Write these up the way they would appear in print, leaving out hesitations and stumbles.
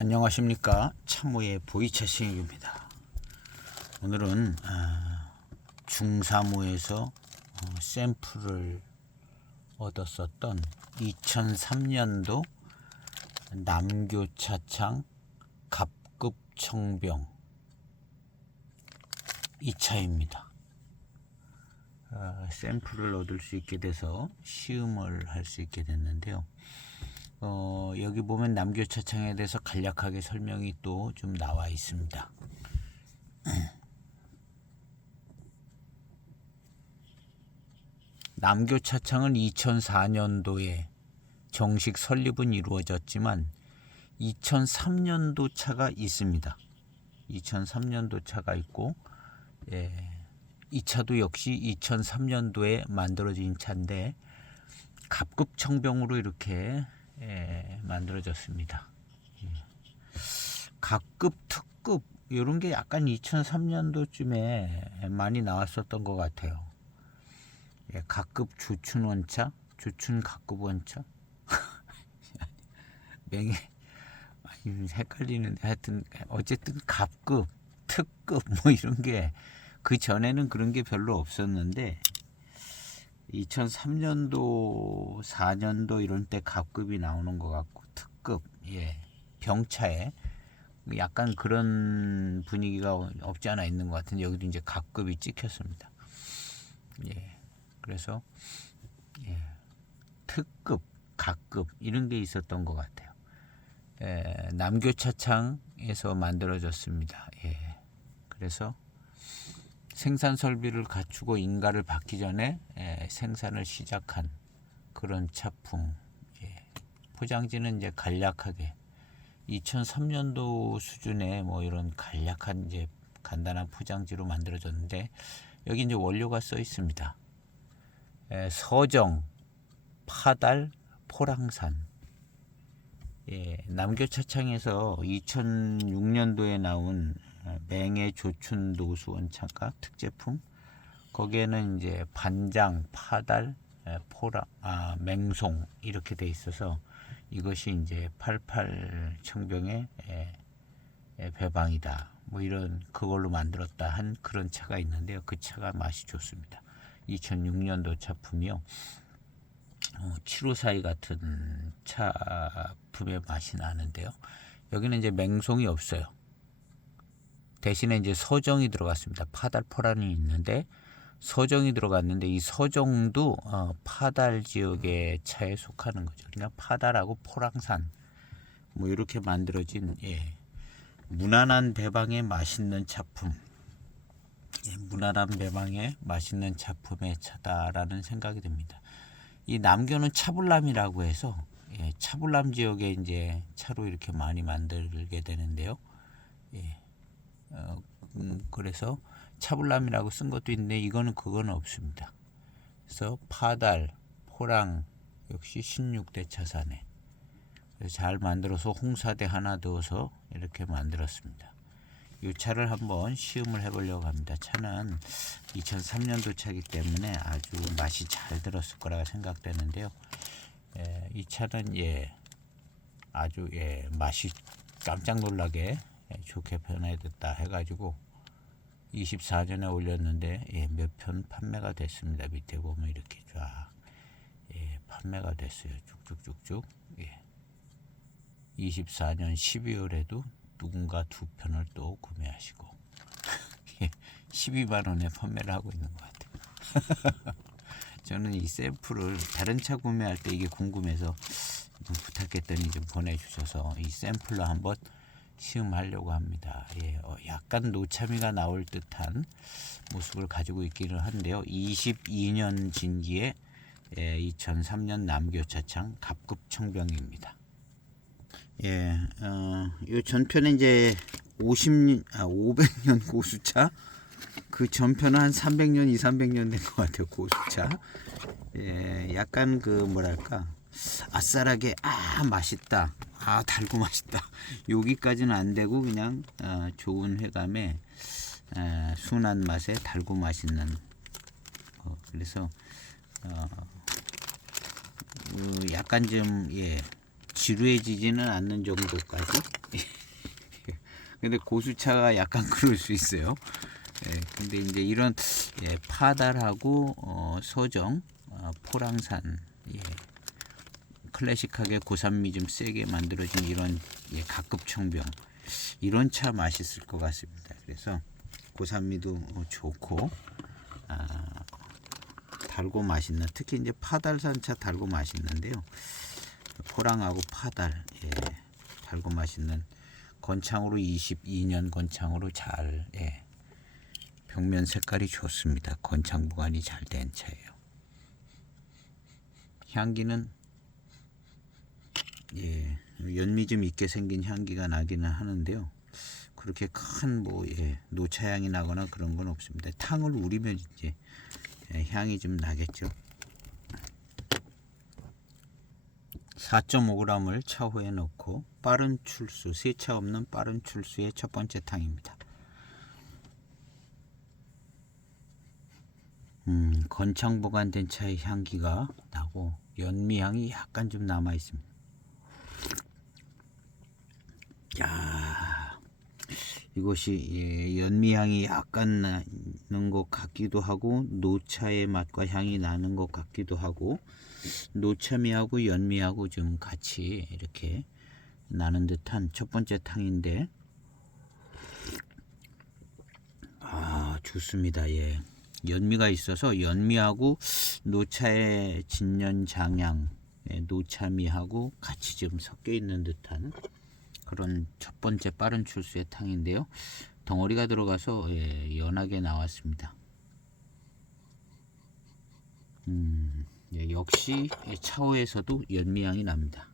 안녕하십니까, 참모의 보이차 시행입니다. 오늘은 중사무에서 샘플을 얻었었던 2003년도 남교차창 갑급청병 2차입니다. 샘플을 얻을 수 있게 돼서 시음을 할 수 있게 됐는데요. 여기 보면 남교차창에 대해서 간략하게 설명이 또 좀 나와 있습니다. 남교차창은 2004년도에 정식 설립은 이루어졌지만 2003년도 차가 있습니다. 2003년도 차가 있고, 이 차도 역시 2003년도에 만들어진 차인데 갑급청병으로 이렇게 만들어졌습니다. 각급, 특급 이런 게 약간 2003년도쯤에 많이 나왔었던 것 같아요. 각급 주춘원차, 주춘 각급 원차. 명예 헷갈리는데 하여튼 어쨌든 갑급, 특급 뭐 이런 게 그 전에는 그런 게 별로 없었는데 2003년도, 4년도 이런 때 갑급이 나오는 것 같고 특급, 병차에 약간 그런 분위기가 없지 않아 있는 것 같은데 여기도 이제 갑급이 찍혔습니다. 그래서 특급, 각급 이런 게 있었던 것 같아요. 남교차창에서 만들어졌습니다. 그래서 생산 설비를 갖추고 인가를 받기 전에 생산을 시작한 그런 차품. 포장지는 이제 간략하게 2003년도 수준의 뭐 이런 간략한 이제 간단한 포장지로 만들어졌는데 여기 이제 원료가 써 있습니다. 서정, 파달, 포랑산. 남교차창에서 2006년도에 나온 맹해 조춘 노수 원차가 특제품. 거기에는 이제 반장, 파달, 포랑, 맹송 이렇게 돼 있어서 이것이 이제 88 청병의 배방이다. 뭐 이런 그걸로 만들었다 한 그런 차가 있는데요. 그 차가 맛이 좋습니다. 2006년도 차품이요. 754이 같은 차품의 맛이 나는데요. 여기는 이제 맹송이 없어요. 대신에 이제 서정이 들어갔습니다. 파달 포란이 있는데 서정이 들어갔는데 이 서정도 파달 지역의 차에 속하는 거죠. 그러니까 파달하고 포랑산 뭐 이렇게 만들어진 무난한 배방의 맛있는 차품. 무난한 배방의 맛있는 차품의 차다라는 생각이 듭니다. 이 남교는 차불남이라고 해서 차불남 지역에 이제 차로 이렇게 많이 만들게 되는데요. 그래서 차불남이라고 쓴 것도 있는데 이거는 그건 없습니다. 그래서 파달, 포랑 역시 16대 차산에 잘 만들어서 홍사대 하나 넣어서 이렇게 만들었습니다. 이 차를 한번 시음을 해보려고 합니다. 차는 2003년도 차이기 때문에 아주 맛이 잘 들었을 거라 생각되는데요. 이 차는 아주 맛이 깜짝 놀라게 좋게 변화됐다 해가지고 24년에 올렸는데 몇 편 판매가 됐습니다. 밑에 보면 이렇게 쫙 판매가 됐어요. 쭉쭉쭉쭉. 24년 12월에도 누군가 두 편을 또 구매하시고 12만 원에 판매를 하고 있는 것 같아요. 저는 이 샘플을 다른 차 구매할 때 이게 궁금해서 좀 부탁했더니 좀 보내주셔서 이 샘플로 한번 시음하려고 합니다. 약간 노차미가 나올 듯한 모습을 가지고 있기는 한데요. 22년 진기의 2003년 남교차창 갑급청병입니다. 이 전편에 이제 500년 고수차, 그 전편은 한 300년, 200년 된 것 같아요. 고수차. 약간 그 뭐랄까 아싸라게 맛있다, 달고 맛있다 여기까지는 안 되고 그냥 좋은 회감에 순한 맛에 달고 맛있는 그래서 약간 좀 지루해지지는 않는 정도까지. 근데 고수차가 약간 그럴 수 있어요. 예, 근데 이제 이런 파달하고 서정, 포랑산, 클래식하게 고산미 좀 세게 만들어진 이런 각급 청병, 이런 차 맛있을 것 같습니다. 그래서 고산미도 좋고 달고 맛있는, 특히 이제 파달산 차 달고 맛있는데요. 포랑하고 파달, 달고 맛있는 건창으로 22년 건창으로 잘, 벽면 색깔이 좋습니다. 건창 보관이 잘 된 차예요. 향기는 연미 좀 있게 생긴 향기가 나기는 하는데요. 그렇게 큰 노차향이 나거나 그런 건 없습니다. 탕을 우리면 이제 향이 좀 나겠죠. 4.5g을 차후에 넣고 빠른 출수, 세차 없는 빠른 출수의 첫 번째 탕입니다. 건창 보관된 차의 향기가 나고 연미향이 약간 좀 남아 있습니다. 야, 이것이 연미향이 약간 나는 것 같기도 하고 노차의 맛과 향이 나는 것 같기도 하고 노차미하고 연미하고 좀 같이 이렇게 나는 듯한 첫 번째 탕인데 좋습니다. 연미가 있어서 연미하고 노차의 진년 장향, 노차미하고 같이 좀 섞여 있는 듯한 그런 첫 번째 빠른 출수의 탕인데요. 덩어리가 들어가서 연하게 나왔습니다. 역시 차후에서도 연미향이 납니다.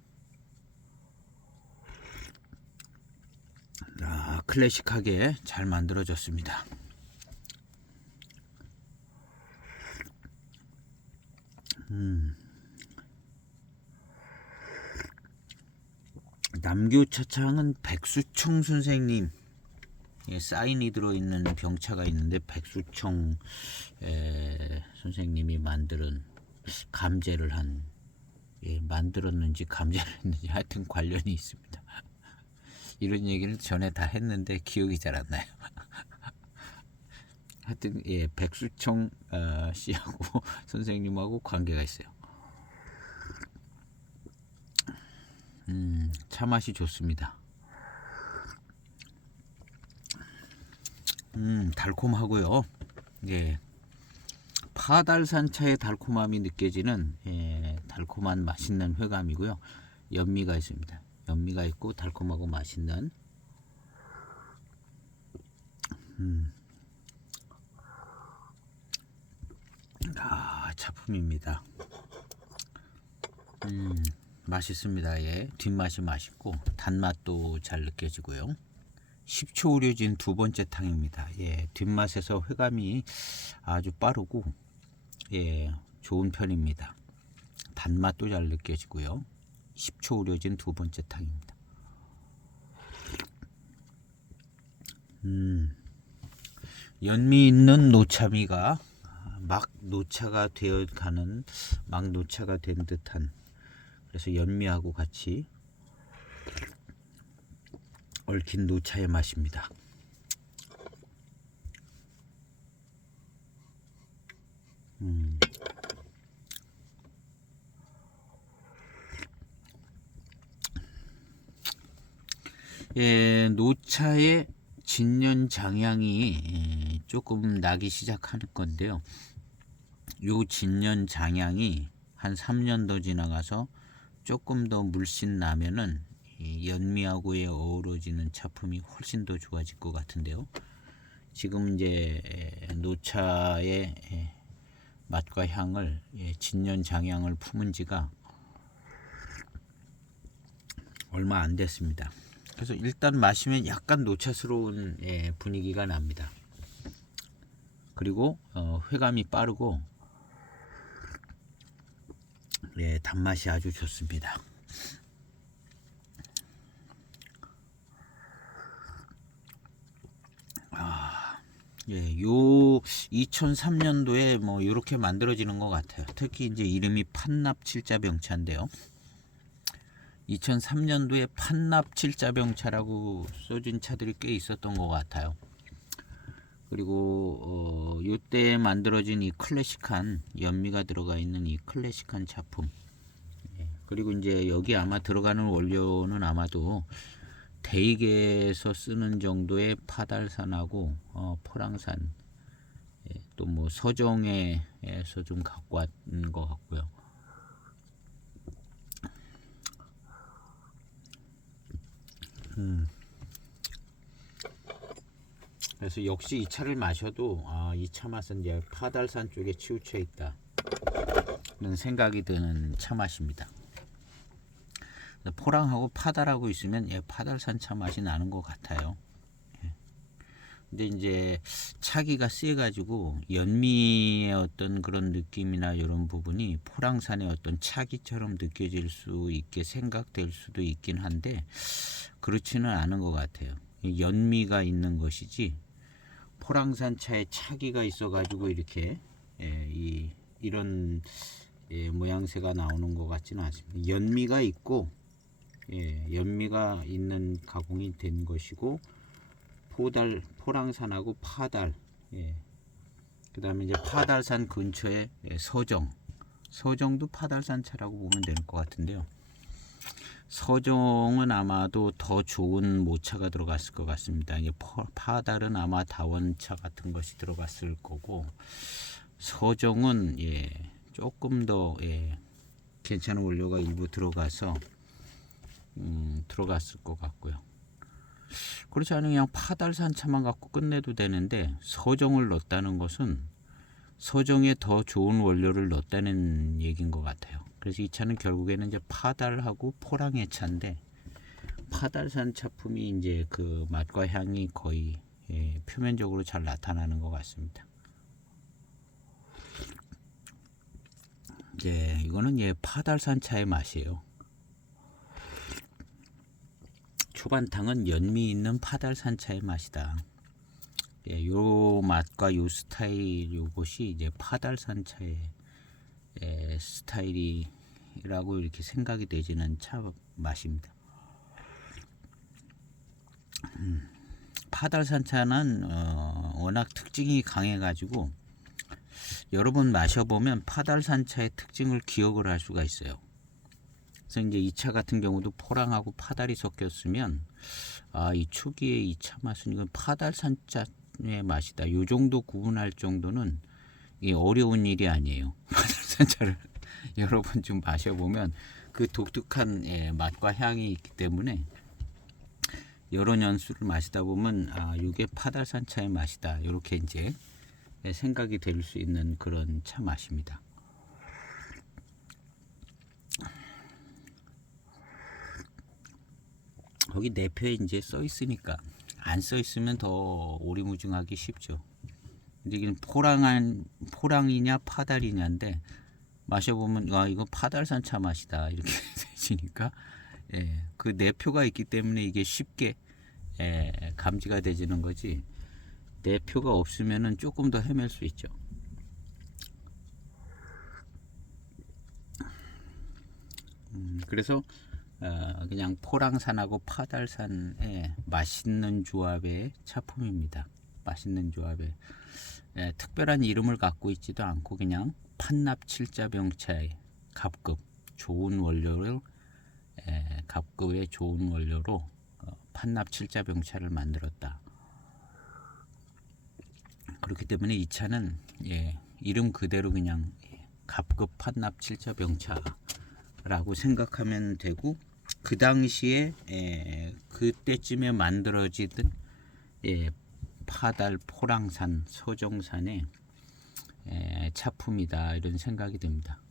클래식하게 잘 만들어졌습니다. 남교 차창은 백수청 선생님 사인이 들어있는 병차가 있는데 백수청 선생님이 만드는 감제를 한 만들었는지 감제를 했는지 하여튼 관련이 있습니다. 이런 얘기를 전에 다 했는데 기억이 잘 안 나요. 하여튼 백수청 씨하고 선생님하고 관계가 있어요. 차 맛이 좋습니다. 달콤하고요. 파달산 차의 달콤함이 느껴지는 달콤한 맛있는 회감이고요. 연미가 있습니다. 연미가 있고 달콤하고 맛있는 차품입니다. 맛있습니다. 뒷맛이 맛있고 단맛도 잘 느껴지고요. 10초 우려진 두 번째 탕입니다. 뒷맛에서 회감이 아주 빠르고 좋은 편입니다. 단맛도 잘 느껴지고요. 10초 우려진 두 번째 탕입니다. 연미 있는 노차미가 막 노차가 되어 가는, 막 노차가 된 듯한, 그래서 연미하고 같이 얽힌 노차의 맛입니다. 노차의 진년 장향이 조금 나기 시작하는 건데요. 요 진년 장향이 한 3년 더 지나가서 조금 더 물씬 나면은 연미하고의 어우러지는 차품이 훨씬 더 좋아질 것 같은데요. 지금 이제 노차의 맛과 향을 진년 장향을 품은 지가 얼마 안 됐습니다. 그래서 일단 마시면 약간 노차스러운 분위기가 납니다. 그리고 회감이 빠르고 단맛이 아주 좋습니다. 요 2003년도에 뭐 이렇게 만들어지는 것 같아요. 특히 이제 이름이 판납 칠자병차인데요. 2003년도에 판납 칠자병차라고 써진 차들이 꽤 있었던 것 같아요. 그리고 이때 만들어진 이 클래식한 연미가 들어가 있는 이 클래식한 차품. 그리고 이제 여기 아마 들어가는 원료는 아마도 대익에서 쓰는 정도의 파달산하고 포랑산, 또 뭐 서정에서 좀 갖고 왔는 것 같고요. 그래서 역시 이 차를 마셔도 이 차 맛은 이제 파달산 쪽에 치우쳐 있다는 생각이 드는 차 맛입니다. 포랑하고 파달하고 있으면 파달산 차 맛이 나는 것 같아요. 근데 이제 차기가 세가지고 연미의 어떤 그런 느낌이나 이런 부분이 포랑산의 어떤 차기처럼 느껴질 수 있게 생각될 수도 있긴 한데 그렇지는 않은 것 같아요. 연미가 있는 것이지 포랑산 차에 차기가 있어가지고 이렇게 이런 모양새가 나오는 것 같지는 않습니다. 연미가 있고 연미가 있는 가공이 된 것이고 포랑산하고 파달, 그 다음에 이제 파달산 근처에 서정도 파달산 차라고 보면 될 것 같은데요. 서정은 아마도 더 좋은 모차가 들어갔을 것 같습니다. 이제 파달은 아마 다원차 같은 것이 들어갔을 거고, 서정은 조금 더 괜찮은 원료가 일부 들어가서 들어갔을 것 같고요. 그렇지 않으면 그냥 파달산 차만 갖고 끝내도 되는데 서정을 넣었다는 것은 서정에 더 좋은 원료를 넣었다는 얘기인 것 같아요. 그래서 이 차는 결국에는 이제 파달하고 포랑의 차인데 파달산 차품이 이제 그 맛과 향이 거의 표면적으로 잘 나타나는 것 같습니다. 이거는 파달산 차의 맛이에요. 초반탕은 연미 있는 파달산차의 맛이다. 요 맛과 요 스타일, 요것이 이제 파달산차의 스타일이라고 이렇게 생각이 되지는 차 맛입니다. 파달산차는 워낙 특징이 강해가지고 여러 번 마셔보면 파달산차의 특징을 기억을 할 수가 있어요. 그래서 이제 이 차 같은 경우도 포랑하고 파달이 섞였으면 이 초기에 이 차 맛은 이건 파달산차의 맛이다. 요 정도 구분할 정도는 어려운 일이 아니에요. 파달산차를 여러 번 좀 마셔보면 그 독특한 맛과 향이 있기 때문에 여러 년수를 마시다 보면 이게 파달산차의 맛이다. 이렇게 이제 생각이 될 수 있는 그런 차 맛입니다. 거기 내표에 이제 써 있으니까 안 써 있으면 더 오리무중하기 쉽죠. 근데 이게 포랑이냐 파달이냐인데 마셔보면 이거 파달산 차 맛이다 이렇게 되시니까 그 내표가 있기 때문에 이게 쉽게 감지가 되지는 거지. 내표가 없으면은 조금 더 헤맬 수 있죠. 그래서 그냥 포랑산하고 파달산의 맛있는 조합의 차품입니다. 맛있는 조합의 특별한 이름을 갖고 있지도 않고 그냥 판납 칠자병차의 갑급 좋은 원료를 갑급의 좋은 원료로 판납 칠자병차를 만들었다. 그렇기 때문에 이 차는 이름 그대로 그냥 갑급 판납 칠자병차라고 생각하면 되고 그 당시에 그때쯤에 만들어지던 파달 포랑산 서정산의 차품이다 이런 생각이 듭니다.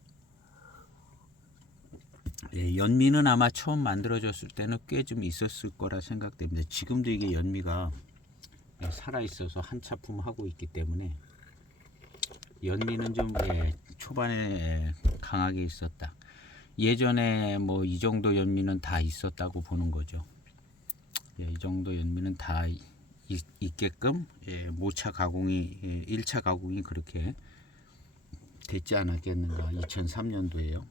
연미는 아마 처음 만들어졌을 때는 꽤 좀 있었을 거라 생각됩니다. 지금도 이게 연미가 살아있어서 한 차품 하고 있기 때문에 연미는 좀 초반에 강하게 있었다. 예전에 뭐 이 정도 연미는 다 있었다고 보는 거죠. 이 정도 연미는 다 있게끔 모차 가공이 1차 가공이 그렇게 됐지 않았겠는가. 2003년도에요.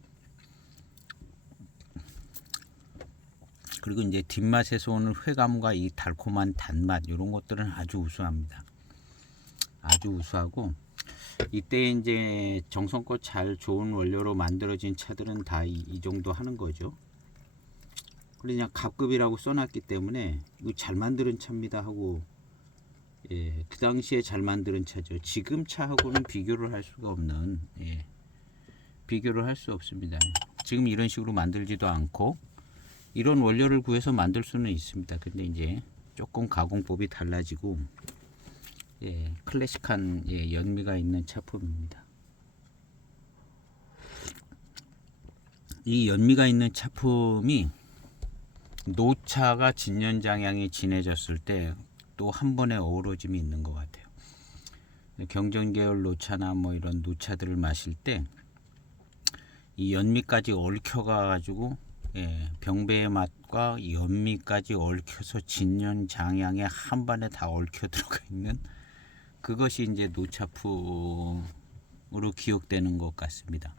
그리고 이제 뒷맛에서 오는 회감과 이 달콤한 단맛 이런 것들은 아주 우수합니다. 아주 우수하고 이때 이제 정성껏 잘 좋은 원료로 만들어진 차들은 다 이 정도 하는 거죠. 그냥 갑급이라고 써놨기 때문에 이거 잘 만드는 차입니다 하고, 예, 그 당시에 잘 만드는 차죠. 지금 차하고는 비교를 할 수가 없는, 예, 비교를 할 수 없습니다. 지금 이런 식으로 만들지도 않고 이런 원료를 구해서 만들 수는 있습니다. 근데 이제 조금 가공법이 달라지고, 예, 클래식한, 예, 연미가 있는 차품입니다. 이 연미가 있는 차품이 노차가 진년장향이 진해졌을 때 또 한 번의 어우러짐이 있는 것 같아요. 경전계열 노차나 뭐 이런 노차들을 마실 때 이 연미까지 얽혀가 가지고, 예, 병배의 맛과 연미까지 얽혀서 진년장향에 한 번에 다 얽혀 들어가 있는 그것이 이제 노차품으로 기억되는 것 같습니다.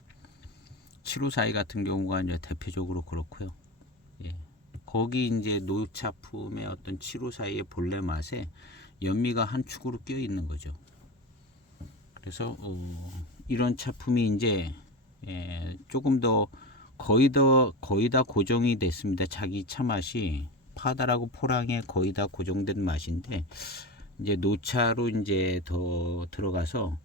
754이 같은 경우가 이제 대표적으로 그렇고요. 예. 거기 이제 노차품의 어떤 754의 본래 맛에 연미가 한 축으로 끼어 있는 거죠. 그래서 이런 차품이 이제, 예, 조금 더 거의 다 고정이 됐습니다. 자기 차 맛이 파달하고 포랑에 거의 다 고정된 맛인데 이제 노차로 이제 더 들어가서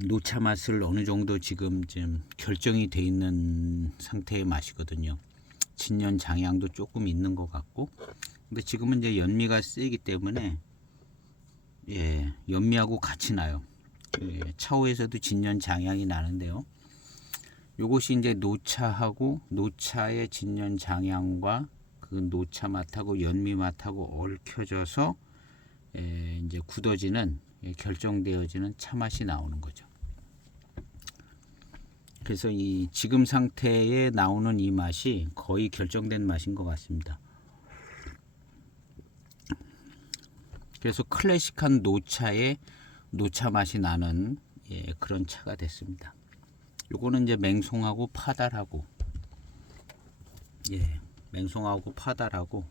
노차 맛을 어느 정도 지금 좀 결정이 돼 있는 상태의 맛이거든요. 진년 장향도 조금 있는 것 같고, 근데 지금은 이제 연미가 세기 때문에, 예, 연미하고 같이 나요. 예, 차후에서도 진년 장향이 나는데요. 요것이 이제 노차하고 노차의 진년 장향과 그 노차 맛하고 연미 맛하고 얽혀져서, 예, 이제 굳어지는, 예, 결정되어지는 차 맛이 나오는 거죠. 그래서 이 지금 상태에 나오는 이 맛이 거의 결정된 맛인 것 같습니다. 그래서 클래식한 노차의 노차 맛이 나는, 예, 그런 차가 됐습니다. 요거는 이제 맹송하고 파달하고, 예, 맹송하고 파달하고,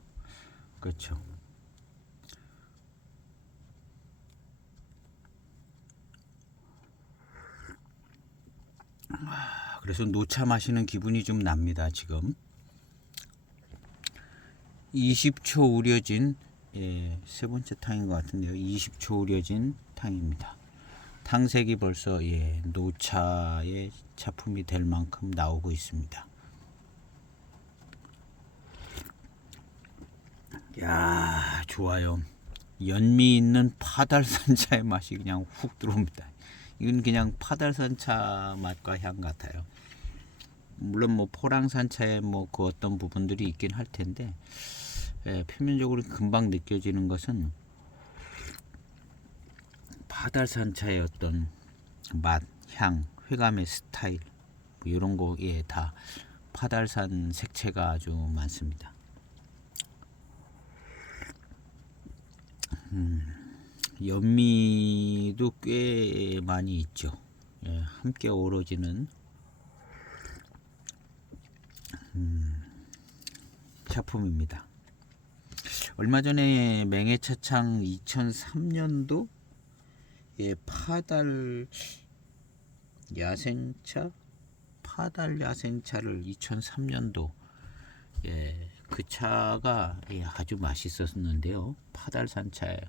그렇죠. 그래서 노차 마시는 기분이 좀 납니다. 지금 20초 우려진, 예, 세 번째 탕인 것 같은데요. 20초 우려진 탕입니다. 탕색이 벌써, 예, 노차의 차품이 될 만큼 나오고 있습니다. 야, 좋아요. 연미 있는 파달산차의 맛이 그냥 훅 들어옵니다. 이건 그냥 파달산차 맛과 향 같아요. 물론 뭐 포랑산차에 뭐 그 어떤 부분들이 있긴 할 텐데, 예, 표면적으로 금방 느껴지는 것은 파달산차의 어떤 맛, 향, 회감의 스타일, 뭐 이런 거에 다 파달산 색채가 아주 많습니다. 연미도 꽤 많이 있죠. 예, 함께 어우러지는, 차품입니다. 얼마 전에 맹해차창 2003년도, 예, 파달 야생차를 2003년도, 예, 그 차가, 예, 아주 맛있었는데요. 파달산차의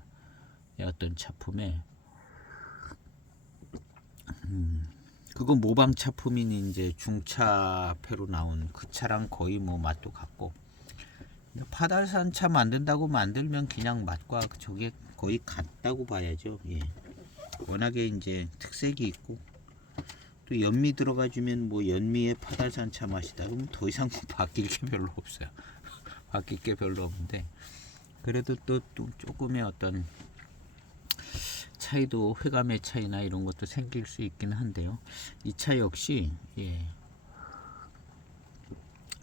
어떤 차품에, 그거 모방 차품인 이제 중차패로 나온 그 차랑 거의 뭐 맛도 같고, 파달산차 만든다고 만들면 그냥 맛과 저게 거의 같다고 봐야죠. 예. 워낙에 이제 특색이 있고 또 연미 들어가주면 뭐 연미의 파달산차 맛이다. 그럼 더 이상 뭐 바뀔 게 별로 없어요. 바뀔 게 별로 없는데 그래도 또 조금의 어떤 차이도 회감의 차이나 이런 것도 생길 수 있긴 한데요. 이 차 역시, 예,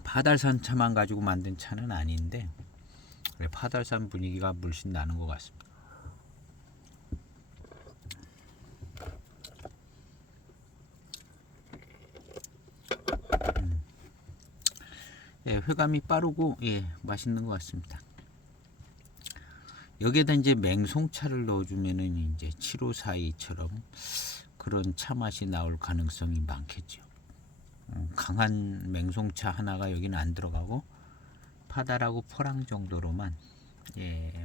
파달산차만 가지고 만든 차는 아닌데 파달산 분위기가 물씬 나는 것 같습니다. 회감이 빠르고 맛있는 것 같습니다. 여기에다 이제 맹송차를 넣어주면은 이제 7542처럼 그런 차 맛이 나올 가능성이 많겠죠. 강한 맹송차 하나가 여기는 안 들어가고 파달하고 포랑 정도로만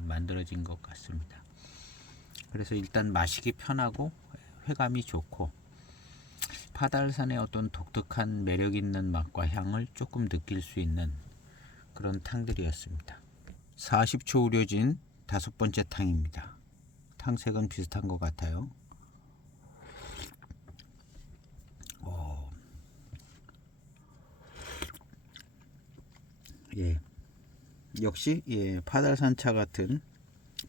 만들어진 것 같습니다. 그래서 일단 마시기 편하고 회감이 좋고 파달산의 어떤 독특한 매력 있는 맛과 향을 조금 느낄 수 있는 그런 탕들이었습니다. 40초 우려진 5번째 탕입니다. 탕색은 비슷한 것 같아요. 역시 파달산 차 같은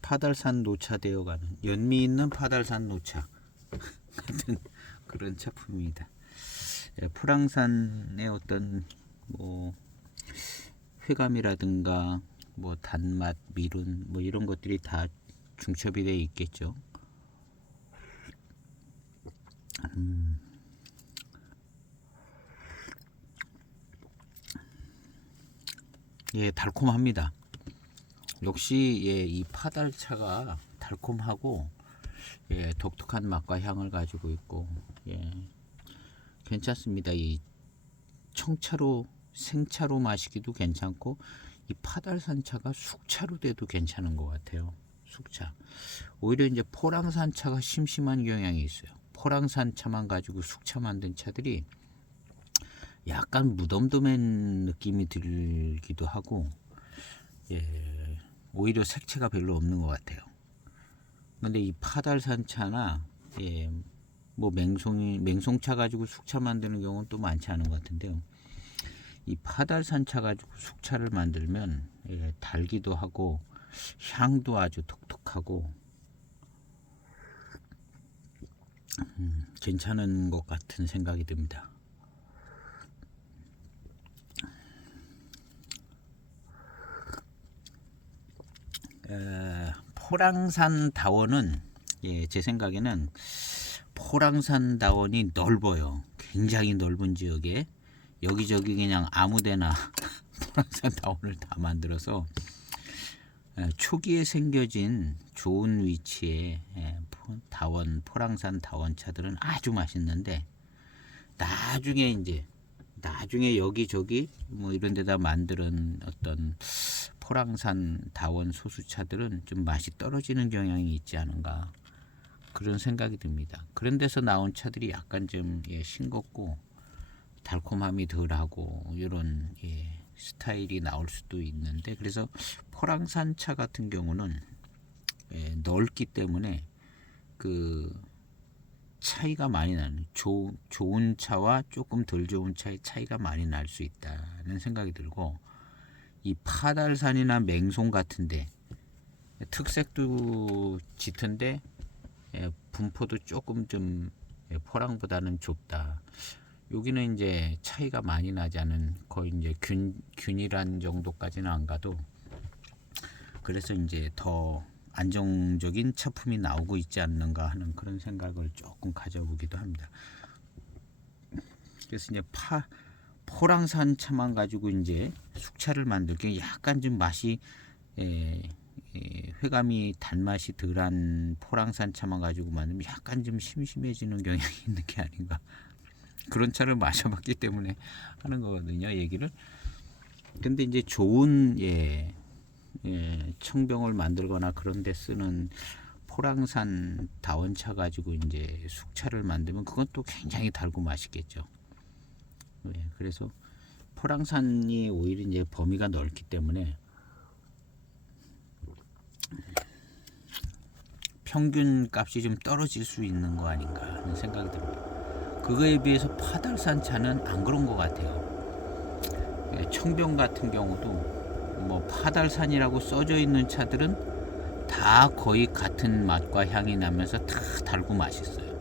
파달산 노차 되어가는 연미 있는 파달산 노차 같은 그런 차품입니다. 프랑산의 어떤 뭐 회감이라든가 뭐 단맛, 미룬 뭐 이런 것들이 다 중첩이 되어 있겠죠. 달콤합니다. 역시 이 파달차가 달콤하고 독특한 맛과 향을 가지고 있고 괜찮습니다. 이 청차로 생차로 마시기도 괜찮고 이 파달산차가 숙차로 돼도 괜찮은 것 같아요. 숙차. 오히려 이제 포랑산차가 심심한 경향이 있어요. 포랑산차만 가지고 숙차 만든 차들이 약간 무덤덤한 느낌이 들기도 하고 오히려 색채가 별로 없는 것 같아요. 근데 이 파달산차나 뭐 맹송차 가지고 숙차 만드는 경우는 또 많지 않은 것 같은데요. 이 파달산차 가지고 숙차를 만들면 달기도 하고 향도 아주 독특하고 괜찮은 것 같은 생각이 듭니다. 포랑산 다원은 제 생각에는 포랑산 다원이 넓어요. 굉장히 넓은 지역에 여기저기 그냥 아무데나 포랑산 다원을 다 만들어서 초기에 생겨진 좋은 위치에 포랑산 다원 차들은 아주 맛있는데 나중에 여기저기 뭐 이런 데다 만드는 어떤 포랑산 다원 소수차들은 좀 맛이 떨어지는 경향이 있지 않은가 그런 생각이 듭니다. 그런 데서 나온 차들이 약간 좀 싱겁고 달콤함이 덜하고 이런 스타일이 나올 수도 있는데 그래서 포랑산 차 같은 경우는 넓기 때문에 그 차이가 많이 나는 좋은 차와 조금 덜 좋은 차의 차이가 많이 날 수 있다는 생각이 들고 이 파달산이나 맹송 같은데 특색도 짙은데 분포도 조금 좀 포랑보다는 좁다. 여기는 이제 차이가 많이 나지 않은 거의 이제 균일한 정도까지는 안 가도 그래서 이제 더 안정적인 차품이 나오고 있지 않는가 하는 그런 생각을 조금 가져보기도 합니다. 그래서 이제 포랑산 차만 가지고 이제 숙차를 만들기 약간 좀 맛이 회감이 단맛이 덜한 포랑산 차만 가지고 만들면 약간 좀 심심해지는 경향이 있는 게 아닌가 그런 차를 마셔봤기 때문에 하는 거거든요. 얘기를. 근데 이제 좋은 청병을 만들거나 그런 데 쓰는 포랑산 다원차 가지고 이제 숙차를 만들면 그건 또 굉장히 달고 맛있겠죠. 그래서 포랑산이 오히려 이제 범위가 넓기 때문에 평균 값이 좀 떨어질 수 있는 거 아닌가 하는 생각이 듭니다. 그거에 비해서 파달산 차는 안 그런 것 같아요. 청병 같은 경우도 뭐 파달산이라고 써져 있는 차들은 다 거의 같은 맛과 향이 나면서 다 달고 맛있어요.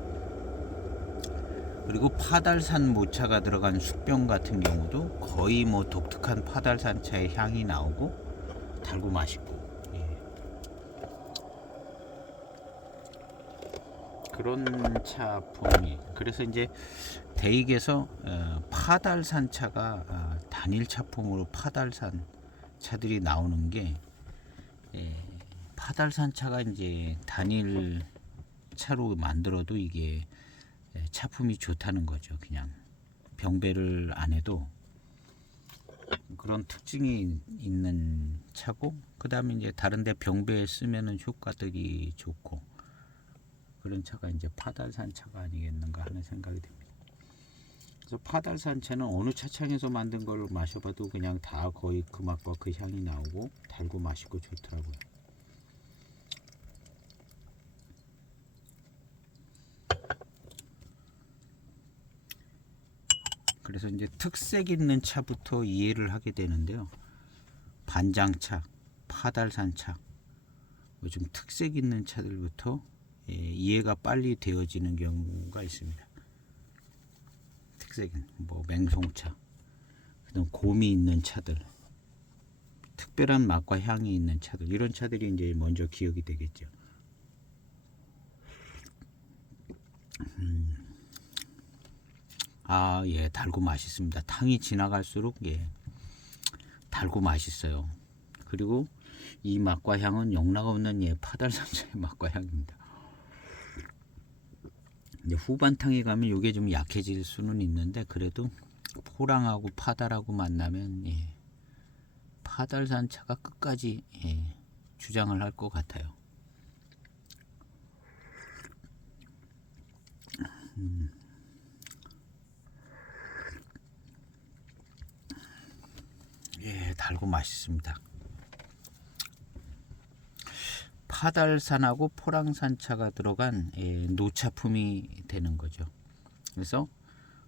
그리고 파달산 모차가 들어간 숙병 같은 경우도 거의 뭐 독특한 파달산 차의 향이 나오고 달고 맛있고 그런 차품이 그래서 이제 대익에서 파달산 차가 단일 차품으로 파달산 차들이 나오는 게 파달산 차가 이제 단일 차로 만들어도 이게 차품이 좋다는 거죠. 그냥 병배를 안 해도 그런 특징이 있는 차고, 그 다음에 이제 다른데 병배에 쓰면은 효과들이 좋고, 그런 차가 이제 파달산 차가 아니겠는가 하는 생각이 듭니다. 그래서 파달산 차는 어느 차창에서 만든 걸 마셔봐도 그냥 다 거의 그 맛과 그 향이 나오고 달고 맛있고 좋더라고요. 그래서 이제 특색 있는 차부터 이해를 하게 되는데요. 반장차, 파달산차, 좀 특색 있는 차들부터 이해가 빨리 되어지는 경우가 있습니다. 특색은 뭐 맹송차, 그다음 곰이 있는 차들, 특별한 맛과 향이 있는 차들, 이런 차들이 이제 먼저 기억이 되겠죠. 예, 달고 맛있습니다. 탕이 지나갈수록 달고 맛있어요. 그리고 이 맛과 향은 영락없는 파달산차의 맛과 향입니다. 이제 후반탕에 가면 이게 좀 약해질 수는 있는데, 그래도 포랑하고 파달하고 만나면 파달산차가 끝까지 주장을 할 것 같아요. 달고 맛있습니다. 파달산하고 포랑산차가 들어간 노차품이 되는 거죠. 그래서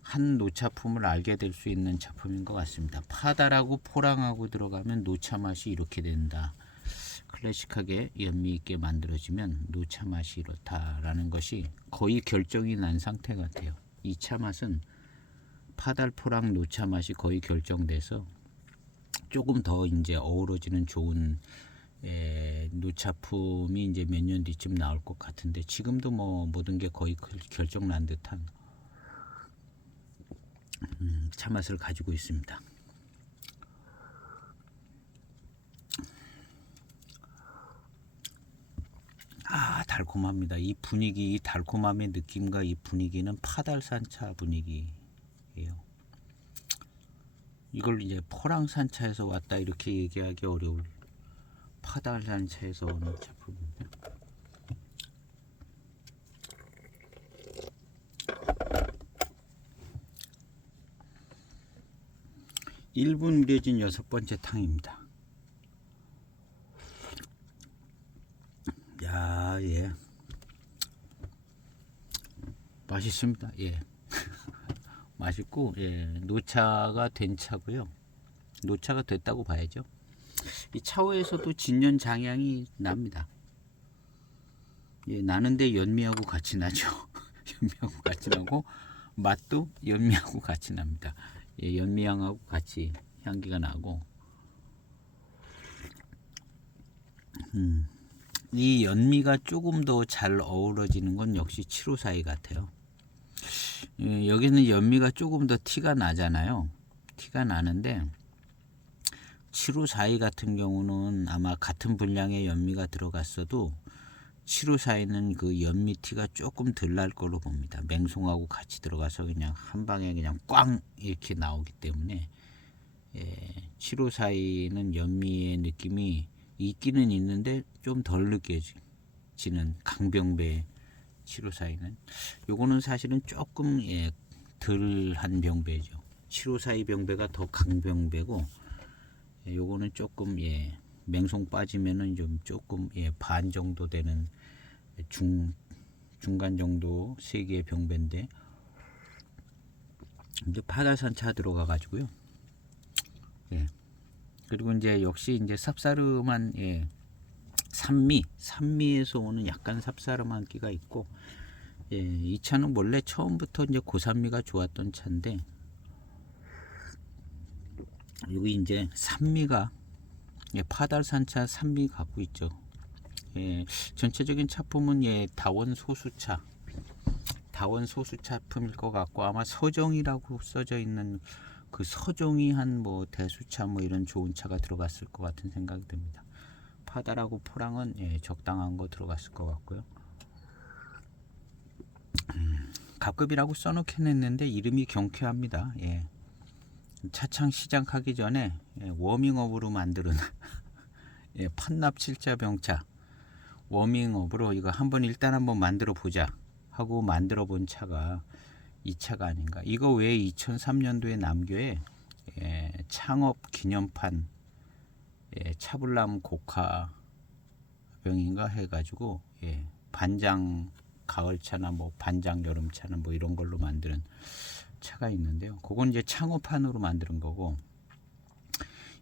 한 노차품을 알게 될 수 있는 차품인 것 같습니다. 파달하고 포랑하고 들어가면 노차 맛이 이렇게 된다. 클래식하게 연미 있게 만들어지면 노차 맛이 이렇다라는 것이 거의 결정이 난 상태 같아요. 이 차 맛은 파달, 포랑, 노차 맛이 거의 결정돼서 조금 더 이제 어우러지는 좋은 노차품이 이제 몇 년 뒤쯤 나올 것 같은데, 지금도 뭐 모든 게 거의 결정 난 듯한 차 맛을 가지고 있습니다. 달콤합니다. 이 분위기, 이 달콤함의 느낌과 이 분위기는 파달산차 분위기예요. 이걸 이제 포랑산차에서 왔다 이렇게 얘기하기 어려울 파달산차에서 오는 작품입니다. (1분) 우려진 6번째 탕입니다. 맛있습니다. 맛있고, 노차가 된 차고요. 노차가 됐다고 봐야죠. 이 차후에서도 진연 장향이 납니다. 나는데 연미하고 같이 나죠. 연미하고 같이 나고 맛도 연미하고 같이 납니다. 연미향하고 같이 향기가 나고, 이 연미가 조금 더 잘 어우러지는 건 역시 754이 같아요. 여기는 연미가 조금 더 티가 나잖아요. 티가 나는데 7542 같은 경우는 아마 같은 분량의 연미가 들어갔어도 7542는 그 연미 티가 조금 덜 날 걸로 봅니다. 맹송하고 같이 들어가서 그냥 한 방에 그냥 꽝 이렇게 나오기 때문에 7542는 연미의 느낌이 있기는 있는데 좀 덜 느껴지는 강병배 7542는, 요거는 사실은 조금 덜한 병배죠. 7542 병배가 더 강병배고, 요거는 조금 맹송 빠지면은 좀 조금 반 정도 되는 중간 정도 세 개의 병배인데, 이제 파달산차 들어가 가지고요. 그리고 이제 역시 이제 쌉싸름한 산미에서 오는 약간 쌉싸름한 기가 있고, 이 차는 원래 처음부터 이제 고산미가 좋았던 차인데, 여기 이제 산미가 파달산차 산미 갖고 있죠. 전체적인 차품은 다원 소수차품일 것 같고, 아마 서정이라고 써져 있는 그 서종이 한 뭐 대수차 뭐 이런 좋은 차가 들어갔을 것 같은 생각이 듭니다. 파달하고 포랑은 예, 적당한 거 들어갔을 것 같고요. 갑급이라고 써놓긴 했는데 이름이 경쾌합니다. 예. 차창 시작하기 전에 예, 워밍업으로 만드는 예, 판납 7자 병차 워밍업으로 이거 일단 한번 만들어 보자 하고 만들어 본 차가 이 차가 아닌가. 이거 외에 2003년도에 남교에 예, 창업 기념판 예, 차불남 곡화병인가 해가지고 예, 반장 가을차나 뭐 반장 여름차나 뭐 이런 걸로 만드는 차가 있는데요. 그건 이제 창업판으로 만드는 거고,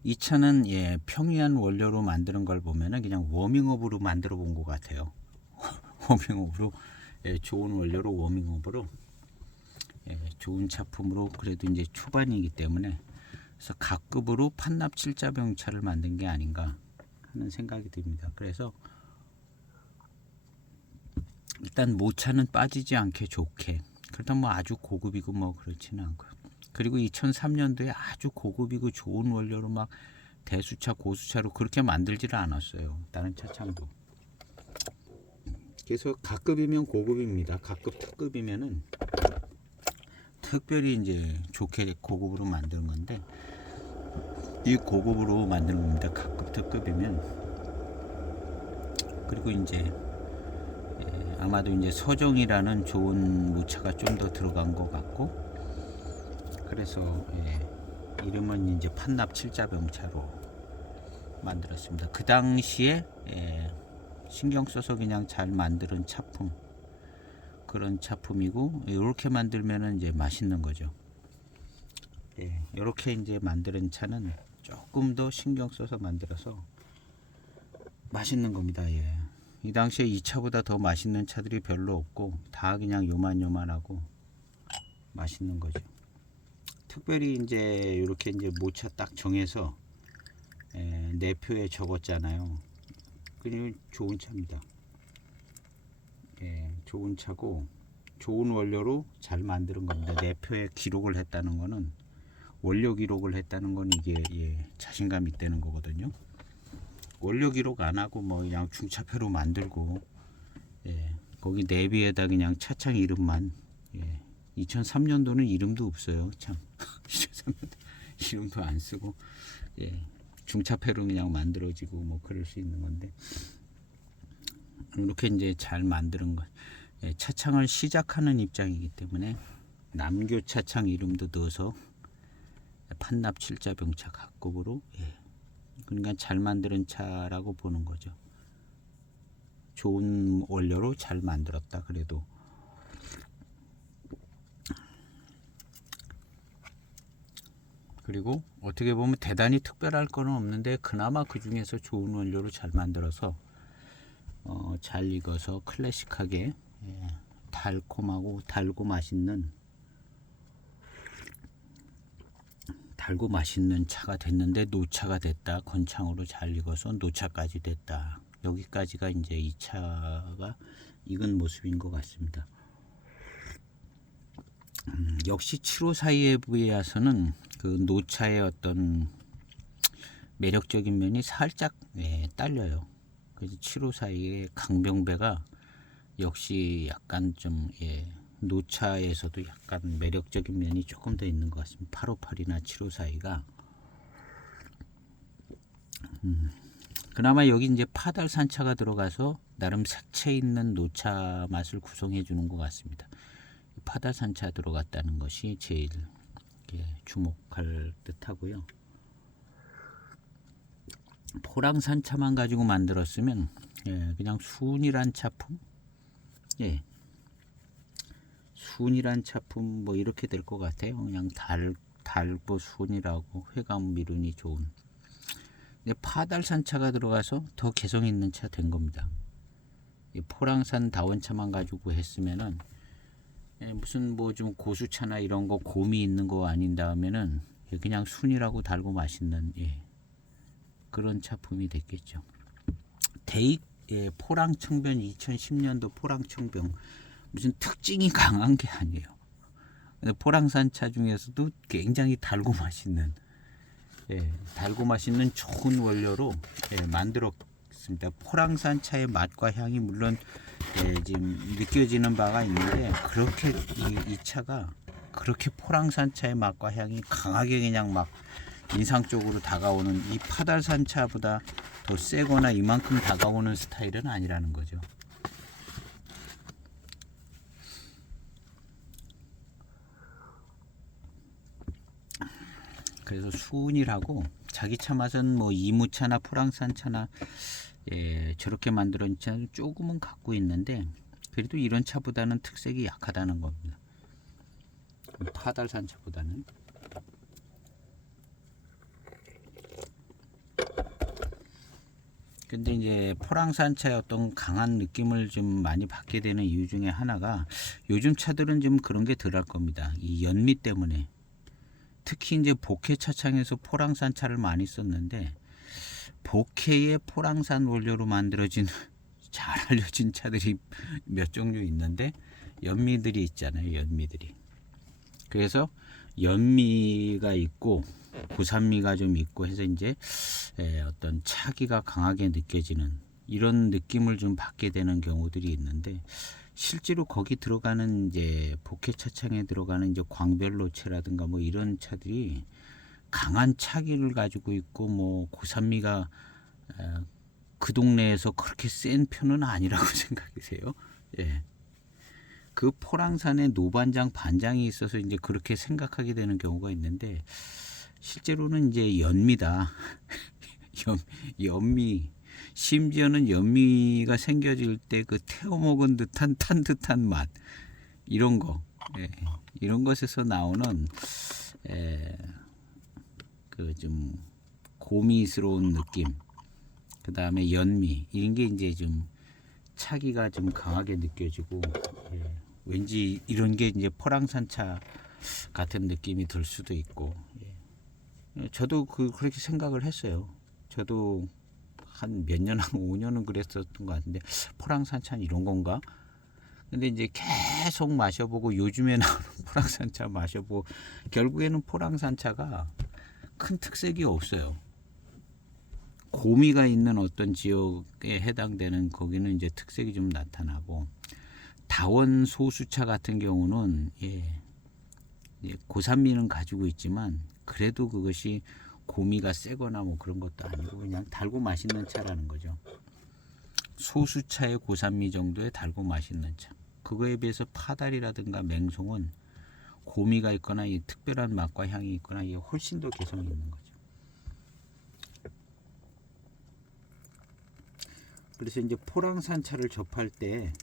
이 차는 예, 평이한 원료로 만드는 걸 보면은 그냥 워밍업으로 만들어 본 것 같아요. 워밍업으로 예, 좋은 원료로 워밍업으로 예, 좋은 차품으로 그래도 이제 초반이기 때문에 그래서 각급으로 판납 7자병차를 만든 게 아닌가 하는 생각이 듭니다. 그래서 일단 모차는 빠지지 않게 좋게, 그렇다면 뭐 아주 고급이고 뭐 그렇지는 않고요. 그리고 2003년도에 아주 고급이고 좋은 원료로 막 대수차 고수차로 그렇게 만들지를 않았어요. 다른 차창도. 그래서 각급이면 고급입니다. 각급 특급이면은 특별히 이제 좋게 고급으로 만드는 건데, 이 고급으로 만드는 겁니다. 각급 특급이면. 그리고 이제 아마도 이제 서정이라는 좋은 무차가 좀 더 들어간 것 같고, 그래서 이름은 이제 판납 7자병차로 만들었습니다. 그 당시에 신경 써서 그냥 잘 만드는 차품, 그런 차품이고, 이렇게 만들면은 이제 맛있는 거죠. 이렇게 이제 만드는 차는 조금 더 신경 써서 만들어서 맛있는 겁니다. 예. 이 당시에 이 차보다 더 맛있는 차들이 별로 없고 다 그냥 요만요만하고 맛있는 거죠. 특별히 이제 이렇게 이제 모차 딱 정해서 내표에 적었잖아요. 그냥 좋은 차입니다. 예, 좋은 차고 좋은 원료로 잘 만드는 겁니다. 내표에 기록을 했다는 거는, 원료 기록을 했다는 건 이게 예, 자신감 있다는 거거든요. 원료 기록 안 하고 뭐 그냥 중차표로 만들고 예, 거기 내비에다 그냥 차창 이름만 예, 2003년도는 이름도 없어요. 참 2003년도 이름도 안 쓰고 예, 중차표로 그냥 만들어지고 뭐 그럴 수 있는 건데, 이렇게 이제 잘 만드는 것. 예, 차창을 시작하는 입장이기 때문에 남교 차창 이름도 넣어서 판납 7자병차 각급으로 예, 그러니까 잘 만드는 차라고 보는 거죠. 좋은 원료로 잘 만들었다. 그래도 그리고 어떻게 보면 대단히 특별할 거는 없는데 그나마 그 중에서 좋은 원료로 잘 만들어서 잘 익어서 클래식하게 예, 달콤하고 달고 맛있는 차가 됐는데, 노차가 됐다. 건창으로 잘 익어서 노차까지 됐다. 여기까지가 이제 이 차가 익은 모습인 것 같습니다. 역시 754에 비해서는 그 노차의 어떤 매력적인 면이 살짝 딸려요. 그래서 754의 강병배가 역시 약간 좀 노차에서도 약간 매력적인 면이 조금 더 있는 것 같습니다. 858이나 754가 그나마 여기 이제 파달산차가 들어가서 나름 색채 있는 노차 맛을 구성해 주는 것 같습니다. 파달산차 들어갔다는 것이 제일 주목할 듯하고요. 포랑산차만 가지고 만들었으면 그냥 순이란 차품, 순이란 차품 뭐 이렇게 될 것 같아요. 그냥 달고 순이라고 회감 미륜이 좋은. 근데 파달산차가 들어가서 더 개성 있는 차 된 겁니다. 이 포랑산 다원차만 가지고 했으면은 무슨 뭐 좀 고수차나 이런 거 곰이 있는 거 아닌 다음에는 그냥 순이라고 달고 맛있는 그런 차품이 됐겠죠. 대익 포랑청변 2010년도 포랑청변 무슨 특징이 강한 게 아니에요. 근데 포랑산차 중에서도 굉장히 달고 맛있는, 달고 맛있는 좋은 원료로 만들었습니다. 포랑산차의 맛과 향이 물론 지금 느껴지는 바가 있는데, 그렇게 이 차가 그렇게 포랑산차의 맛과 향이 강하게 그냥 막 인상적으로 다가오는 이 파달산차보다 더 세거나 이만큼 다가오는 스타일은 아니라는 거죠. 그래서 순이라고 자기 차 맛은 뭐 이무차나 포랑산차나 저렇게 만들어진 차는 조금은 갖고 있는데, 그래도 이런 차보다는 특색이 약하다는 겁니다. 파달산차보다는. 근데 이제 포랑산차의 어떤 강한 느낌을 좀 많이 받게 되는 이유 중에 하나가, 요즘 차들은 좀 그런 게 덜 할 겁니다. 이 연미 때문에. 특히 이제 복회 차창에서 포랑산차를 많이 썼는데, 복회의 포랑산 원료로 만들어진 잘 알려진 차들이 몇 종류 있는데, 연미들이 있잖아요. 연미들이. 그래서 연미가 있고 고산미가 좀 있고 해서 이제 어떤 차기가 강하게 느껴지는 이런 느낌을 좀 받게 되는 경우들이 있는데, 실제로 거기 들어가는 이제 복회 차창에 들어가는 이제 광별로체라든가 뭐 이런 차들이 강한 차기를 가지고 있고, 뭐 고산미가 그 동네에서 그렇게 센 편은 아니라고 생각이 돼요. 그 포랑산에 노반장 반장이 있어서 이제 그렇게 생각하게 되는 경우가 있는데, 실제로는 이제 연미다. 연미. 심지어는 연미가 생겨질 때 그 태워 먹은 듯한 탄 듯한 맛, 이런 거, 이런 것에서 나오는 그 좀 고미스러운 느낌, 그 다음에 연미, 이런 게 이제 좀 차기가 좀 강하게 느껴지고, 왠지 이런 게 이제 포랑산차 같은 느낌이 들 수도 있고, 저도 그렇게 생각을 했어요. 저도 한 몇 년, 한 5년은 그랬었던 것 같은데, 포랑산차는 이런 건가? 근데 이제 계속 마셔보고, 요즘에 나오는 포랑산차 마셔보고, 결국에는 포랑산차가 큰 특색이 없어요. 고미가 있는 어떤 지역에 해당되는 거기는 이제 특색이 좀 나타나고, 다원 소수차 같은 경우는 고산미는 가지고 있지만, 그래도 그것이 고미가 세거나 뭐 그런 것도 아니고 그냥 달고 맛있는 차라는 거죠. 소수차의 고산미 정도의 달고 맛있는 차. 그거에 비해서 파달이라든가 맹송은 고미가 있거나 이 특별한 맛과 향이 있거나 이게 훨씬 더 개성이 있는 거죠. 그래서 이제 포랑산차를 접할 때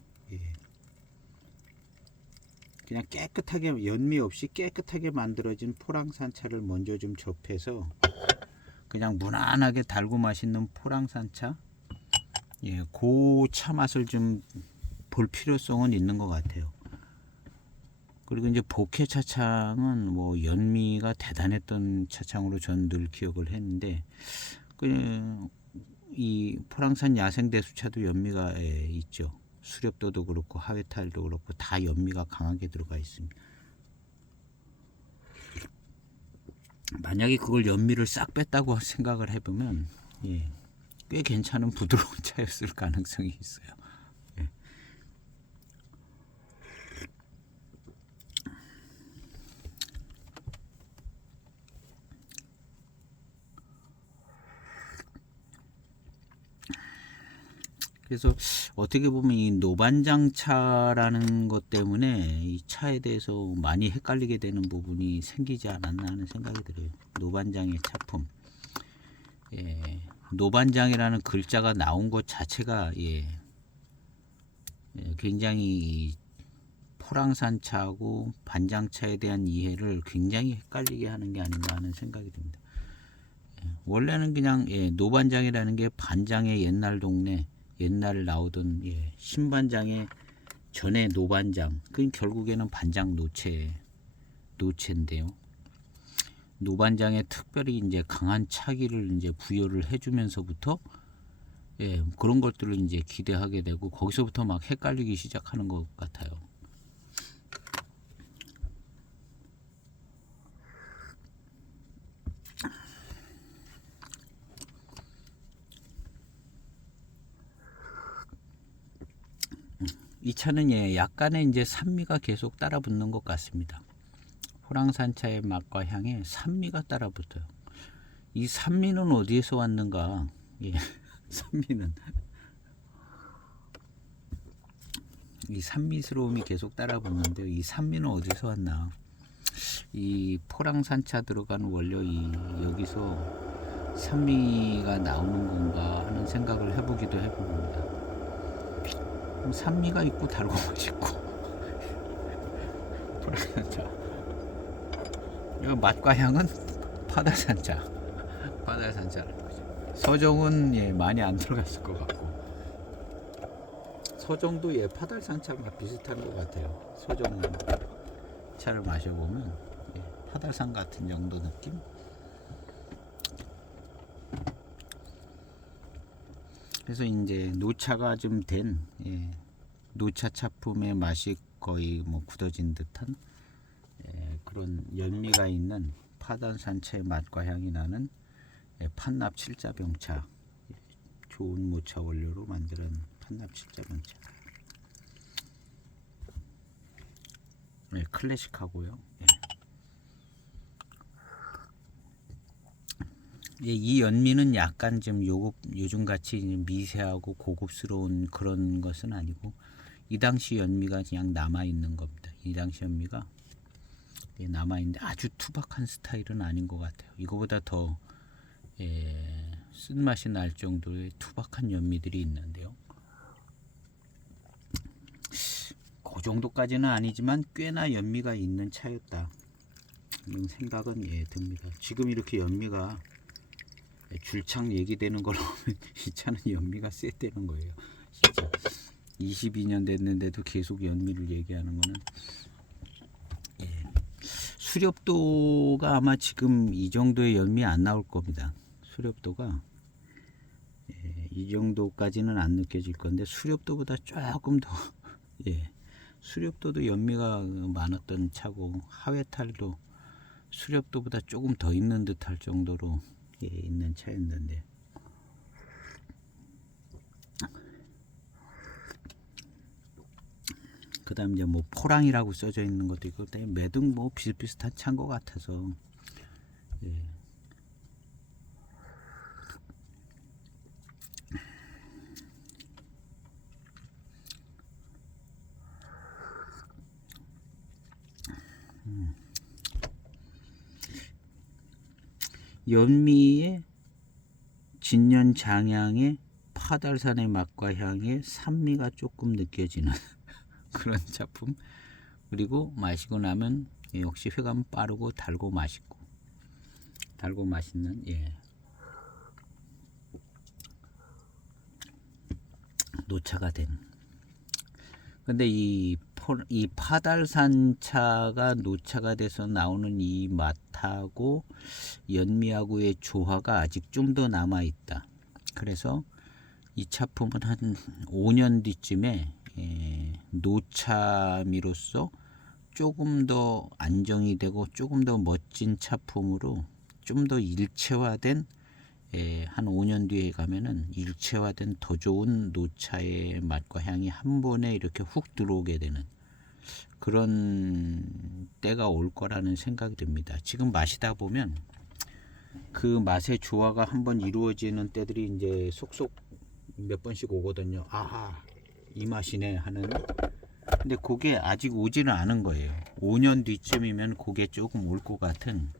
그냥 깨끗하게, 연미 없이 깨끗하게 만들어진 포랑산차를 먼저 좀 접해서 그냥 무난하게 달고 맛있는 포랑산차, 그 차 맛을 좀 볼 필요성은 있는 것 같아요. 그리고 이제 복회 차창은 뭐 연미가 대단했던 차창으로 전 늘 기억을 했는데, 이 포랑산 야생대수차도 연미가 있죠. 수렵도도 그렇고 하회탈도 그렇고 다 연미가 강하게 들어가 있습니다. 만약에 그걸 연미를 싹 뺐다고 생각을 해보면 꽤 괜찮은 부드러운 차였을 가능성이 있어요. 그래서 어떻게 보면 이 노반장차라는 것 때문에 이 차에 대해서 많이 헷갈리게 되는 부분이 생기지 않았나 하는 생각이 들어요. 노반장의 차품. 노반장이라는 글자가 나온 것 자체가 굉장히 포랑산차하고 반장차에 대한 이해를 굉장히 헷갈리게 하는 게 아닌가 하는 생각이 듭니다. 원래는 그냥 노반장이라는 게 반장의 옛날 동네, 옛날 나오던 신반장의 전에 노반장, 그 결국에는 반장 노체인데요. 노반장에 특별히 이제 강한 차기를 이제 부여를 해주면서부터 그런 것들을 이제 기대하게 되고, 거기서부터 막 헷갈리기 시작하는 것 같아요. 이 차는 약간의 이제 산미가 계속 따라 붙는 것 같습니다. 호랑산차의 맛과 향에 산미가 따라 붙어요. 이 산미는 어디에서 왔는가? 산미는 이 산미스러움이 계속 따라 붙는데요. 이 산미는 어디서 왔나? 이 포랑산차 들어가는 원료 여기서 산미가 나오는 건가 하는 생각을 해보기도 해봅니다. 산미가 있고 달고 맛있고 포랑산차. 이 맛과 향은 파달산차. 서정은 많이 안 들어갔을 것 같고, 서정도 파달산차 맛 비슷한 것 같아요. 서정 차를 마셔보면 파달산 같은 정도 느낌? 그래서 이제 노차가 좀 된 노차 차품의 맛이 거의 뭐 굳어진 듯한 그런 연미가 있는 파달산차의 맛과 향이 나는 판납 7자병차, 좋은 모차 원료로 만드는 판납 7자병차. 클래식하고요. 이 연미는 약간 좀 요즘같이 미세하고 고급스러운 그런 것은 아니고, 이 당시 연미가 그냥 남아있는 겁니다. 이 당시 연미가 남아있는데 아주 투박한 스타일은 아닌 것 같아요. 이거보다 더 쓴맛이 날 정도의 투박한 연미들이 있는데요. 그 정도까지는 아니지만 꽤나 연미가 있는 차였다, 이런 생각은 듭니다. 지금 이렇게 연미가 줄창 얘기되는 걸 보면 이 차는 연미가 셌다는 거예요. 진짜 22년 됐는데도 계속 연미를 얘기하는 거는, 수렵도가 아마 지금 이 정도의 연미 안 나올 겁니다. 수렵도가 이 정도까지는 안 느껴질 건데, 수렵도보다 조금 더 수렵도도 연미가 많았던 차고, 하회탈도 수렵도보다 조금 더 있는 듯할 정도로 있는 차였는데, 그 다음 이제 뭐 포랑이라고 써져 있는 것도 있고, 매등 뭐 비슷비슷한 차인 것 같아서 연미의 진년 장향의 파달산의 맛과 향의 산미가 조금 느껴지는 그런 작품. 그리고 마시고 나면 역시 회감 빠르고 달고 맛있고, 달고 맛있는 노차가 된. 근데 이 파달산 차가 노차가 돼서 나오는 이 맛하고 연미하고의 조화가 아직 좀 더 남아 있다. 그래서 이 차품은 한 5년 뒤쯤에 노차미로서 조금 더 안정이 되고 조금 더 멋진 차품으로 좀 더 일체화된, 한 5년 뒤에 가면은 일체화된 더 좋은 노차의 맛과 향이 한 번에 이렇게 훅 들어오게 되는 그런 때가 올 거라는 생각이 듭니다. 지금 마시다 보면 그 맛의 조화가 한번 이루어지는 때들이 이제 속속 몇 번씩 오거든요. 아하, 이 맛이네 하는. 근데 그게 아직 오지는 않은 거예요. 5년 뒤쯤이면 그게 조금 올 것 같은.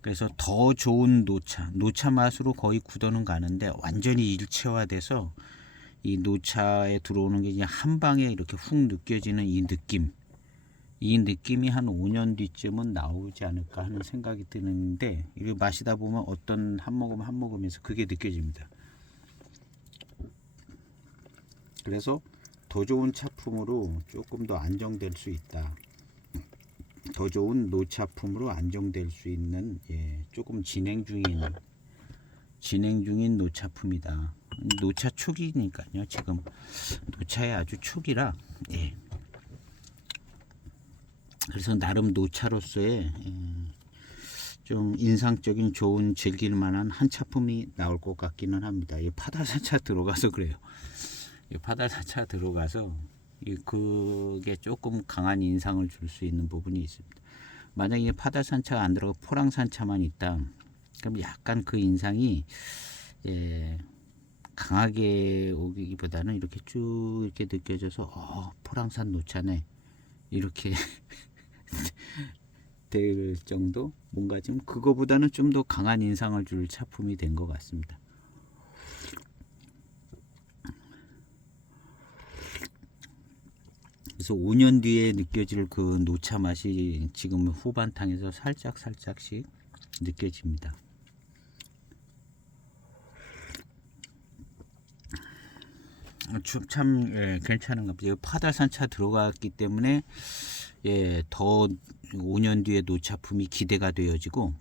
그래서 더 좋은 노차 맛으로 거의 굳어는 가는데, 완전히 일체화돼서 이 노차에 들어오는 게 그냥 한 방에 이렇게 훅 느껴지는 이 느낌이 한 5년 뒤쯤은 나오지 않을까 하는 생각이 드는데, 이거 마시다 보면 어떤 한 모금 한 모금에서 그게 느껴집니다. 그래서 더 좋은 차품으로 조금 더 안정될 수 있다. 더 좋은 노차품으로 안정될 수 있는 조금 진행 중인 노차품이다. 노차 초기니까요. 지금 노차의 아주 초기라. 그래서 나름 노차로서의 좀 인상적인 좋은 즐길 만한 한 차품이 나올 것 같기는 합니다. 이 파달산차 들어가서 그래요. 이 파달산차 들어가서 그게 조금 강한 인상을 줄 수 있는 부분이 있습니다. 만약에 파달산차가 안 들어가고 포랑산차만 있다, 그럼 약간 그 인상이 강하게 오기보다는 이렇게 쭉 이렇게 느껴져서 포랑산 노차네 이렇게 될 정도, 뭔가 좀 그거보다는 좀 더 강한 인상을 줄 차품이 된 것 같습니다. 그래서 5년 뒤에 느껴질 그 노차 맛이 지금 후반탕에서 살짝씩 느껴집니다. 참 괜찮은 것 같아요. 파달산차 들어갔기 때문에 더 5년 뒤에 노차품이 기대가 되어지고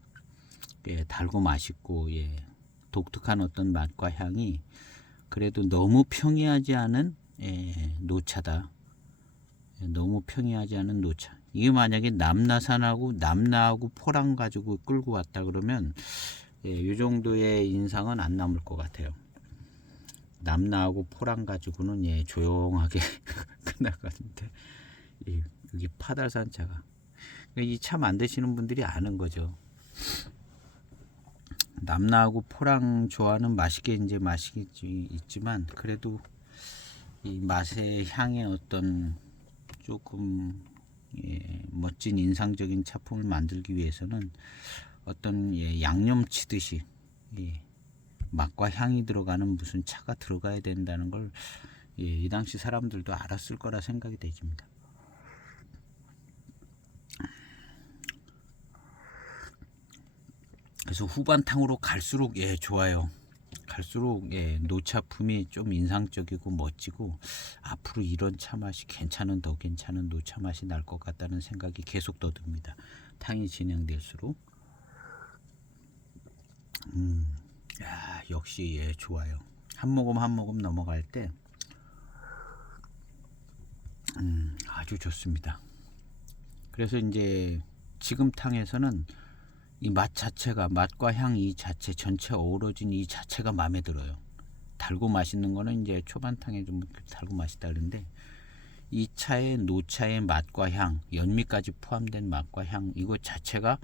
달고 맛있고 독특한 어떤 맛과 향이 그래도 너무 평이하지 않은 노차다. 너무 평이하지 않은 노차. 이게 만약에 남나하고 포랑 가지고 끌고 왔다 그러면 이 정도의 인상은 안 남을 것 같아요. 남나하고 포랑 가지고는 조용하게 끝나가는데 여기 파달산차가 이 차 만드시는 분들이 아는 거죠. 남나하고 포랑 좋아하는 맛있게 이제 맛이 있지만 그래도 이 맛의 향의 어떤 조금 멋진 인상적인 차품을 만들기 위해서는 어떤 양념 치듯이 맛과 향이 들어가는 무슨 차가 들어가야 된다는 걸 이 당시 사람들도 알았을 거라 생각이 되집니다. 그래서 후반탕으로 갈수록 좋아요. 갈수록 노차품이 좀 인상적이고 멋지고 앞으로 이런 차 맛이 더 괜찮은 노차 맛이 날 것 같다는 생각이 계속 더 듭니다. 탕이 진행될수록 역시 좋아요. 한 모금 넘어갈 때 아주 좋습니다. 그래서 이제 지금 탕에서는 이 맛 자체가, 맛과 향 이 자체 전체 어우러진 이 자체가 마음에 들어요. 달고 맛있는 거는 이제 초반탕에 좀 달고 맛있다는데 이 차의 노차의 맛과 향, 연미까지 포함된 맛과 향 이거 자체가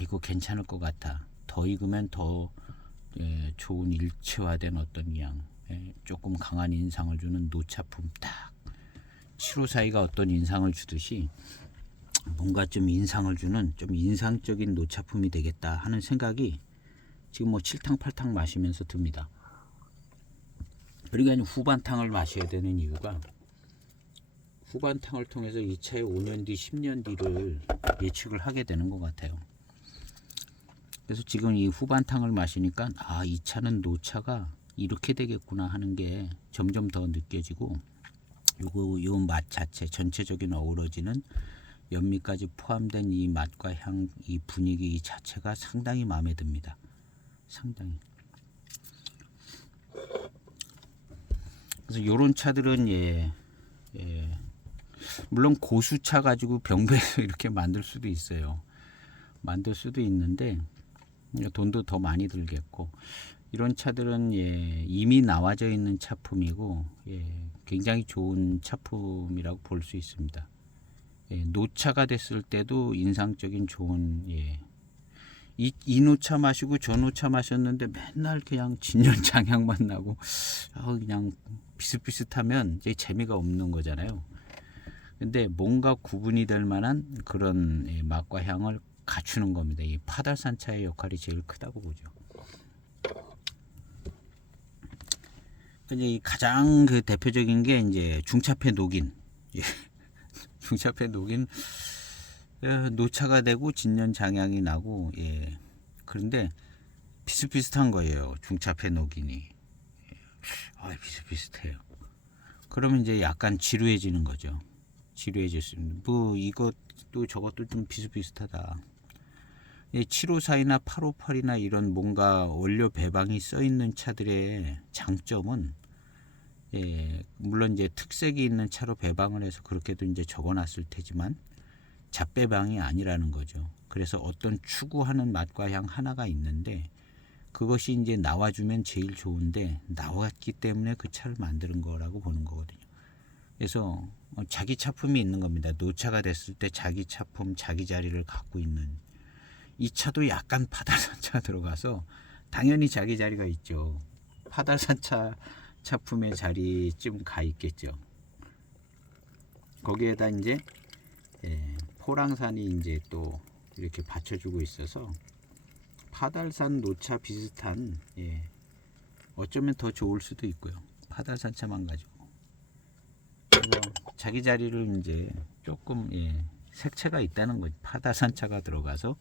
이거 괜찮을 것 같아. 더 익으면 더 좋은 일체화된 어떤 양, 조금 강한 인상을 주는 노차품 딱 754가 어떤 인상을 주듯이 뭔가 좀 인상을 주는 좀 인상적인 노차품이 되겠다 하는 생각이 지금 뭐 7탕 8탕 마시면서 듭니다. 그러니까 후반탕을 마셔야 되는 이유가 후반탕을 통해서 이 차의 5년 뒤 10년 뒤를 예측을 하게 되는 것 같아요. 그래서 지금 이 후반탕을 마시니까 이 차는 노차가 이렇게 되겠구나 하는 게 점점 더 느껴지고 요 맛 자체 전체적인 어우러지는 연미까지 포함된 이 맛과 향, 이 분위기 이 자체가 상당히 마음에 듭니다. 상당히. 그래서 요런 차들은 물론 고수차 가지고 병배에서 이렇게 만들 수도 있어요. 만들 수도 있는데 돈도 더 많이 들겠고 이런 차들은 이미 나와져 있는 차품이고 굉장히 좋은 차품이라고 볼 수 있습니다. 노차가 됐을 때도 인상적인 좋은 이 노차 마시고 저 노차 마셨는데 맨날 그냥 진년장향만 나고 그냥 비슷비슷하면 이제 재미가 없는 거잖아요. 근데 뭔가 구분이 될 만한 그런 맛과 향을 갖추는 겁니다. 이 파달산차의 역할이 제일 크다고 보죠. 근데 가장 그 대표적인 게 이제 중차패 녹인. 중차패 녹인 노차가 되고 진년장향이 나고 그런데 비슷비슷한 거예요. 중차패 녹인이 비슷비슷해요. 그러면 이제 약간 지루해지는 거죠. 지루해졌습니다. 뭐 이것도 저것도 좀 비슷비슷하다. 754나 858이나 이런 뭔가 원료 배방이 써 있는 차들의 장점은 물론 이제 특색이 있는 차로 배방을 해서 그렇게도 이제 적어놨을 테지만 잡배방이 아니라는 거죠. 그래서 어떤 추구하는 맛과 향 하나가 있는데 그것이 이제 나와주면 제일 좋은데 나왔기 때문에 그 차를 만드는 거라고 보는 거거든요. 그래서 자기 차품이 있는 겁니다. 노차가 됐을 때 자기 차품, 자기 자리를 갖고 있는 이 차도 약간 파달산차가 들어가서 당연히 자기 자리가 있죠. 파달산차 차품의 자리쯤 가 있겠죠. 거기에다 이제 포랑산이 이제 또 이렇게 받쳐주고 있어서 파달산 노차 비슷한 어쩌면 더 좋을 수도 있고요. 파달산 차만 가지고 그래서 자기 자리를 이제 조금 색채가 있다는 거죠. 파달산 차가 들어가서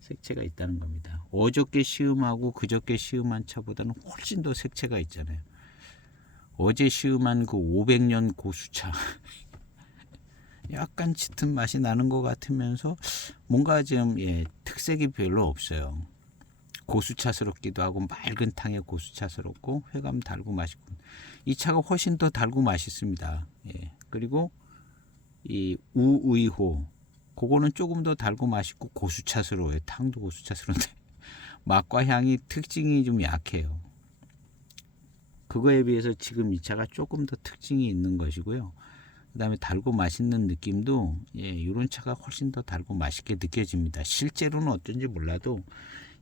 색채가 있다는 겁니다. 어저께 시음하고 그저께 시음한 차보다는 훨씬 더 색채가 있잖아요. 어제 시음한 그 500년 고수차 약간 짙은 맛이 나는 것 같으면서 뭔가 좀 특색이 별로 없어요. 고수차스럽기도 하고 맑은 탕에 고수차스럽고 회감 달고 맛있고 이 차가 훨씬 더 달고 맛있습니다. 그리고 이 우의호 그거는 조금 더 달고 맛있고 고수차스러워요. 탕도 고수차스러운데 맛과 향이 특징이 좀 약해요. 그거에 비해서 지금 이 차가 조금 더 특징이 있는 것이고요. 그 다음에 달고 맛있는 느낌도 이런 차가 훨씬 더 달고 맛있게 느껴집니다. 실제로는 어쩐지 몰라도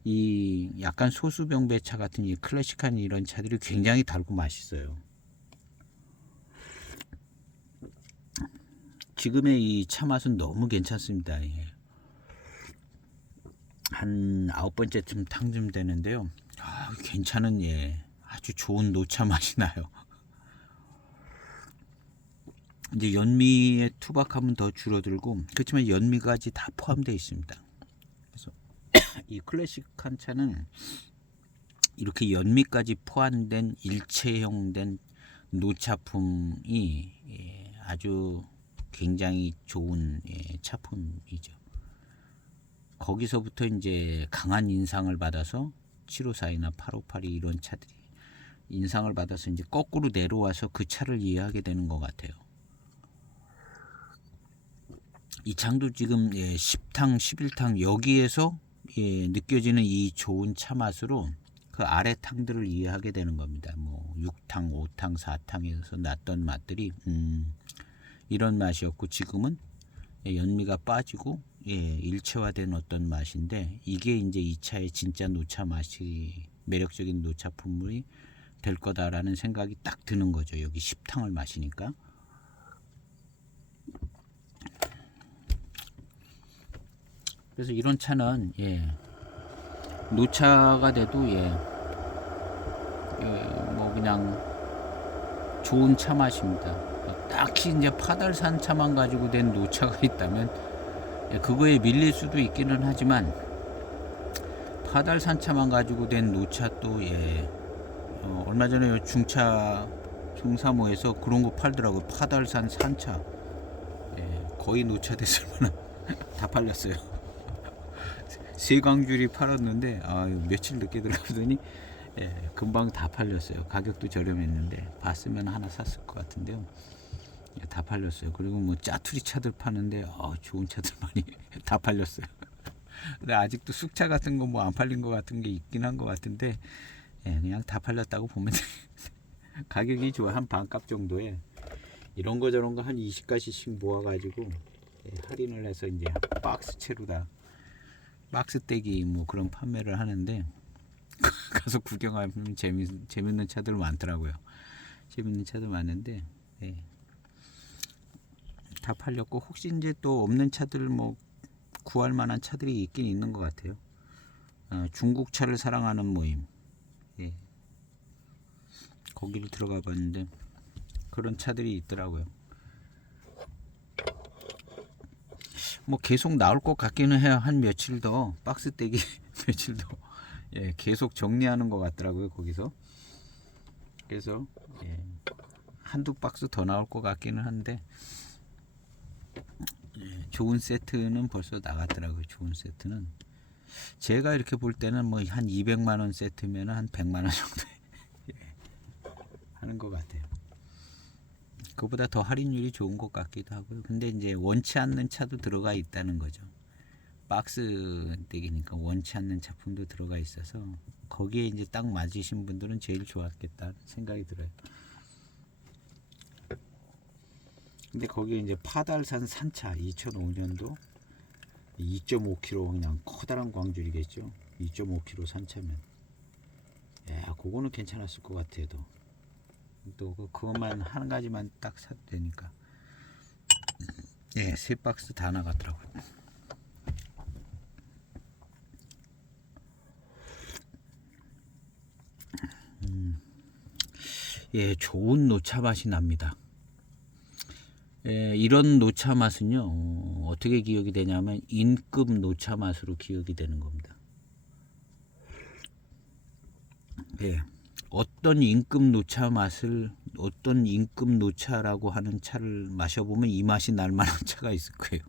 이 약간 소수병배차 같은 이 클래식한 이런 차들이 굉장히 달고 맛있어요. 지금의 이 차 맛은 너무 괜찮습니다. 한 9번째쯤 탕쯤 되는데요. 괜찮은 아주 좋은 노차 맛이 나요. 이제 연미의 투박함은 더 줄어들고 그렇지만 연미까지 다 포함되어 있습니다. 그래서 이 클래식한 차는 이렇게 연미까지 포함된 일체형된 노차품이 아주 굉장히 좋은 차품이죠. 거기서부터 이제 강한 인상을 받아서 754나 858이 이런 차들이 인상을 받아서 이제 거꾸로 내려와서 그 차를 이해하게 되는 것 같아요. 이 창도 지금 10탕, 11탕 여기에서 느껴지는 이 좋은 차 맛으로 그 아래 탕들을 이해하게 되는 겁니다. 뭐 6탕, 5탕, 4탕에서 났던 맛들이 이런 맛이었고 지금은 연미가 빠지고 일체화된 어떤 맛인데 이게 이제 이 차의 진짜 노차 맛이 매력적인 노차 품물이 될 거다라는 생각이 딱 드는 거죠. 여기 10탕을 마시니까. 그래서 이런 차는 노차가 돼도 뭐 그냥 좋은 차 맛입니다. 딱히 이제 파달산 차만 가지고 된 노차가 있다면 그거에 밀릴 수도 있기는 하지만 파달산 차만 가지고 된 노차 또 얼마 전에 중차 중사모에서 그런 거 팔더라고요. 파달산 산차 거의 노차 됐을 만한 다 팔렸어요. 세광줄이 팔았는데 며칠 늦게 들어가더니 금방 다 팔렸어요. 가격도 저렴했는데 봤으면 하나 샀을 것 같은데요. 다 팔렸어요. 그리고 뭐 짜투리 차들 파는데 좋은 차들 많이 다 팔렸어요. 근데 아직도 쑥차 같은 거 뭐 안 팔린 것 같은 게 있긴 한 것 같은데 그냥 다 팔렸다고 보면 가격이 좋아. 한 반값 정도에 이런 거 저런 거 한 20가지씩 모아가지고 할인을 해서 이제 박스채로 다 박스떼기 뭐 그런 판매를 하는데 가서 구경하면 재밌는 차들 많더라고요. 재밌는 차들 많은데 다 팔렸고 혹시 이제 또 없는 차들 뭐 구할 만한 차들이 있긴 있는 것 같아요. 중국 차를 사랑하는 모임 거기를 들어가 봤는데 그런 차들이 있더라고요. 뭐 계속 나올 것 같기는 해요. 한 며칠 더 박스 떼기 며칠 더 계속 정리하는 것 같더라고요. 거기서 그래서 한두 박스 더 나올 것 같기는 한데 좋은 세트는 벌써 나갔더라고요. 좋은 세트는 제가 이렇게 볼 때는 뭐 한 200만원 세트면 한 100만원 정도 하는 것 같아요. 그보다 더 할인율이 좋은 것 같기도 하고요. 근데 이제 원치 않는 차도 들어가 있다는 거죠. 박스 떼기니까 원치 않는 차품도 들어가 있어서 거기에 이제 딱 맞으신 분들은 제일 좋았겠다 생각이 들어요. 근데 거기에 이제 파달산 산차 2005년도 2.5km 그냥 커다란 광줄이겠죠. 2.5km 산차면 그거는 괜찮았을 것 같아요. 또 그것만 한 가지만 딱 사도 되니까. 예, 3박스 다 나갔더라고요. 예, 좋은 녹차 맛이 납니다. 예, 이런 녹차 맛은요, 어떻게 기억이 되냐면 인급 녹차 맛으로 기억이 되는 겁니다. 예, 어떤 인급 녹차라고 하는 차를 마셔보면 이 맛이 날 만한 차가 있을 거예요.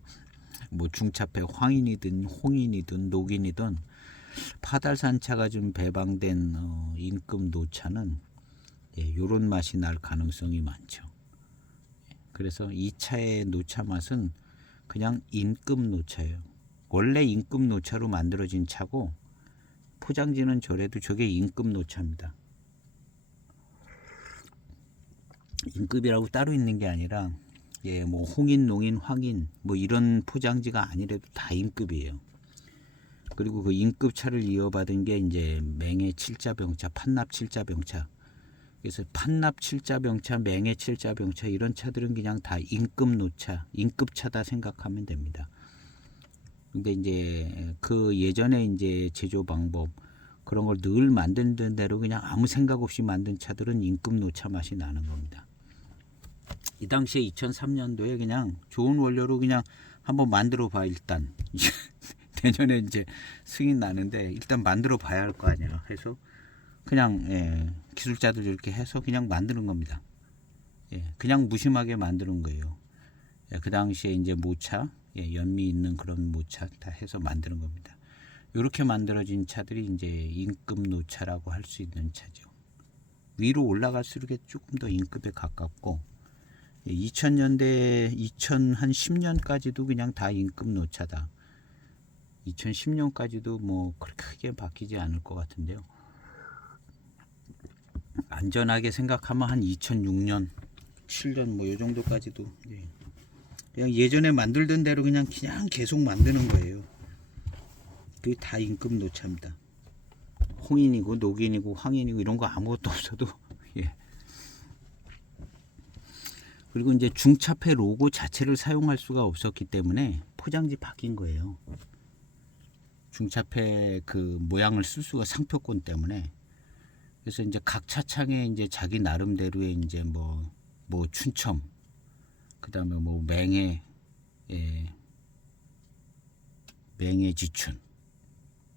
뭐 중차패 황인이든 홍인이든 녹인이든 파달산차가 좀 배방된 인급 녹차는 요런 맛이 날 가능성이 많죠. 그래서 이 차의 녹차 맛은 그냥 인급 녹차예요. 원래 인급 녹차로 만들어진 차고 포장지는 저래도 저게 인급 녹차입니다. 인급이라고 따로 있는 게 아니라 뭐 홍인, 농인, 황인 뭐 이런 포장지가 아니라도 다 인급이에요. 그리고 그 인급 차를 이어받은 게 이제 맹해 7자병차, 판납 7자병차. 그래서 판납 7자병차, 맹해 7자병차 이런 차들은 그냥 다 인급 녹차, 인급차다 생각하면 됩니다. 근데 이제 그 예전에 이제 제조 방법 그런 걸 늘 만든 대로 그냥 아무 생각 없이 만든 차들은 인급 녹차 맛이 나는 겁니다. 이 당시에 2003년도에 그냥 좋은 원료로 그냥 한번 만들어 봐. 일단 내년에 이제 승인 나는데 일단 만들어 봐야 할 거 아니야. 해서 그냥 기술자들 이렇게 해서 그냥 만드는 겁니다. 그냥 무심하게 만드는 거예요. 그 당시에 이제 모차, 연미 있는 그런 모차 다 해서 만드는 겁니다. 이렇게 만들어진 차들이 이제 인급 녹차라고 할 수 있는 차죠. 위로 올라갈수록 조금 더 인급에 가깝고 2000년대 2010년까지도 그냥 다 인급 녹차다. 2010년까지도 뭐 그렇게 크게 바뀌지 않을 것 같은데요. 안전하게 생각하면 한 2006년, 7년 뭐 요 정도까지도 그냥 예전에 만들던 대로 그냥 계속 만드는 거예요. 그게 다 인급 녹차입니다. 홍인이고 녹인이고 황인이고 이런 거 아무것도 없어도 그리고 이제 중차패 로고 자체를 사용할 수가 없었기 때문에 포장지 바뀐 거예요. 중차패 그 모양을 쓸 수가 상표권 때문에. 그래서 이제 각 차창에 이제 자기 나름대로의 이제 뭐 춘첨, 그다음에 뭐 맹해, 맹해지춘,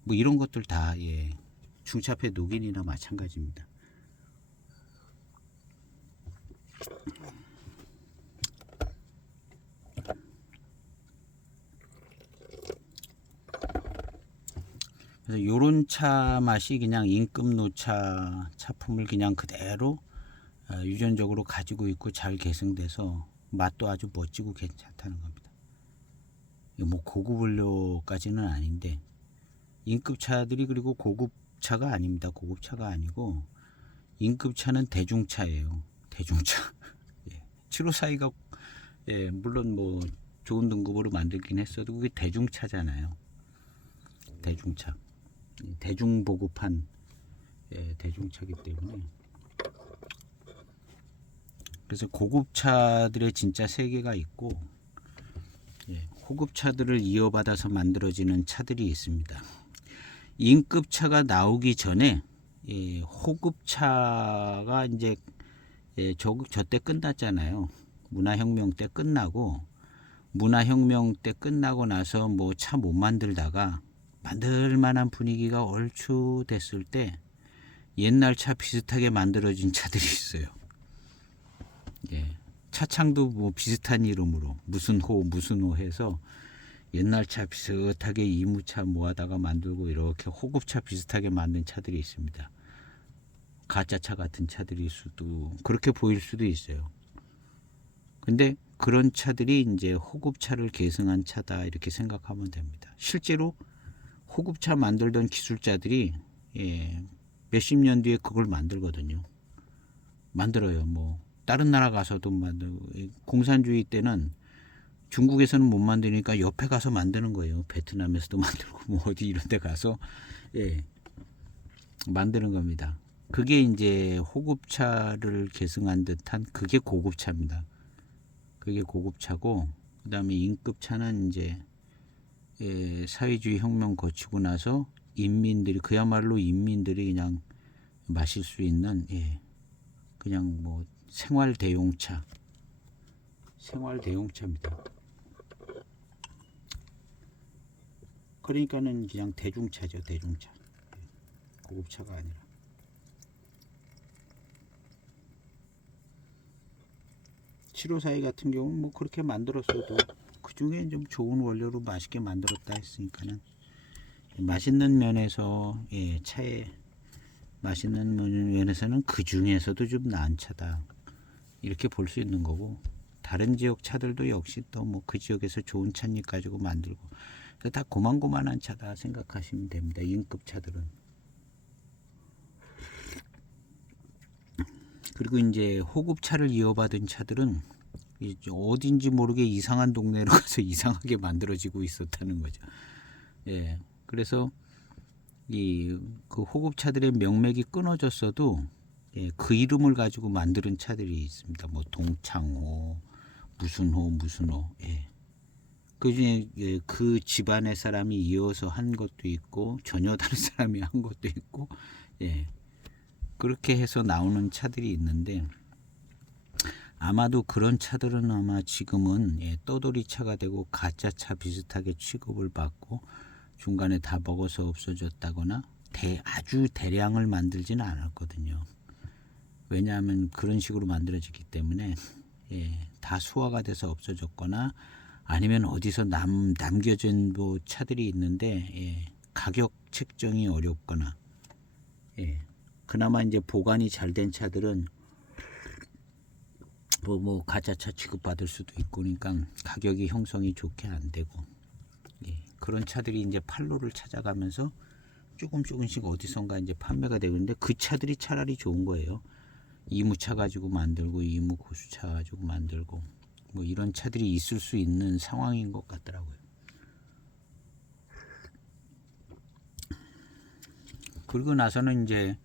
뭐 이런 것들 다 중차패 녹인이나 마찬가지입니다. 그래서 요런 차 맛이 그냥 인급 녹차 차품을 그냥 그대로 유전적으로 가지고 있고 잘 계승돼서 맛도 아주 멋지고 괜찮다는 겁니다. 뭐 고급 원료까지는 아닌데 인급차들이 그리고 고급차가 아닙니다. 고급차가 아니고 인급차는 대중차예요. 대중차. 754가 물론 뭐 좋은 등급으로 만들긴 했어도 그게 대중차잖아요. 대중차. 대중보급한 대중차기 때문에. 그래서 고급차들의 진짜 세계가 있고 호급차들을 이어받아서 만들어지는 차들이 있습니다. 인급차가 나오기 전에 호급차가 이제 저때 끝났잖아요. 문화혁명 때 끝나고 문화혁명 때 끝나고 나서 뭐 차 못 만들다가 만들 만한 분위기가 얼추 됐을 때 옛날 차 비슷하게 만들어진 차들이 있어요. 차창도 뭐 비슷한 이름으로 무슨 호 해서 옛날 차 비슷하게 이무차 모아다가 만들고 이렇게 호급차 비슷하게 만든 차들이 있습니다. 가짜차 같은 차들일 수도 그렇게 보일 수도 있어요. 근데 그런 차들이 이제 호급차를 계승한 차다 이렇게 생각하면 됩니다. 실제로 호급차 만들던 기술자들이 몇십 년 뒤에 그걸 만들거든요. 만들어요. 뭐 다른 나라 가서도 만들고, 공산주의 때는 중국에서는 못 만드니까 옆에 가서 만드는 거예요. 베트남에서도 만들고 뭐 어디 이런 데 가서 예, 만드는 겁니다. 그게 이제 호급차를 계승한 듯한 그게 고급차입니다. 그게 고급차고, 그다음에 인급차는 이제 사회주의 혁명 거치고 나서 인민들이, 그야말로 인민들이 그냥 마실 수 있는 그냥 뭐 생활 대용차입니다. 그러니까는 그냥 대중차죠, 대중차. 고급차가 아니라. 칠호사이 같은 경우는 뭐 그렇게 만들었어도 그 중에 좀 좋은 원료로 맛있게 만들었다 했으니까는 맛있는 면에서 차에 맛있는 면에서는 그 중에서도 좀 나은 차다 이렇게 볼 수 있는 거고, 다른 지역 차들도 역시 또 뭐 그 지역에서 좋은 찻잎 가지고 만들고 다 고만고만한 차다 생각하시면 됩니다. 인급 차들은. 그리고 이제 호급차를 이어받은 차들은 어딘지 모르게 이상한 동네로 가서 이상하게 만들어지고 있었다는 거죠. 예, 그래서 그 호급차들의 명맥이 끊어졌어도 그 이름을 가지고 만드는 차들이 있습니다. 뭐 동창호, 무슨 호. 그 중에 그 집안의 사람이 이어서 한 것도 있고 전혀 다른 사람이 한 것도 있고, 그렇게 해서 나오는 차들이 있는데, 아마도 그런 차들은 아마 지금은 떠돌이 차가 되고 가짜 차 비슷하게 취급을 받고 중간에 다 먹어서 없어졌다거나 아주 대량을 만들지는 않았거든요. 왜냐하면 그런 식으로 만들어졌기 때문에 다 수화가 돼서 없어졌거나, 아니면 어디서 남겨진 뭐 차들이 있는데 가격 책정이 어렵거나, 그나마 이제 보관이 잘 된 차들은 뭐 가짜차 취급받을 수도 있고, 그러니까 가격이 형성이 좋게 안 되고, 그런 차들이 이제 판로를 찾아가면서 조금씩 어디선가 이제 판매가 되고 있는데, 그 차들이 차라리 좋은 거예요. 이무차 가지고 만들고 이무 고수차 가지고 만들고 뭐 이런 차들이 있을 수 있는 상황인 것 같더라고요. 그리고 나서는 이제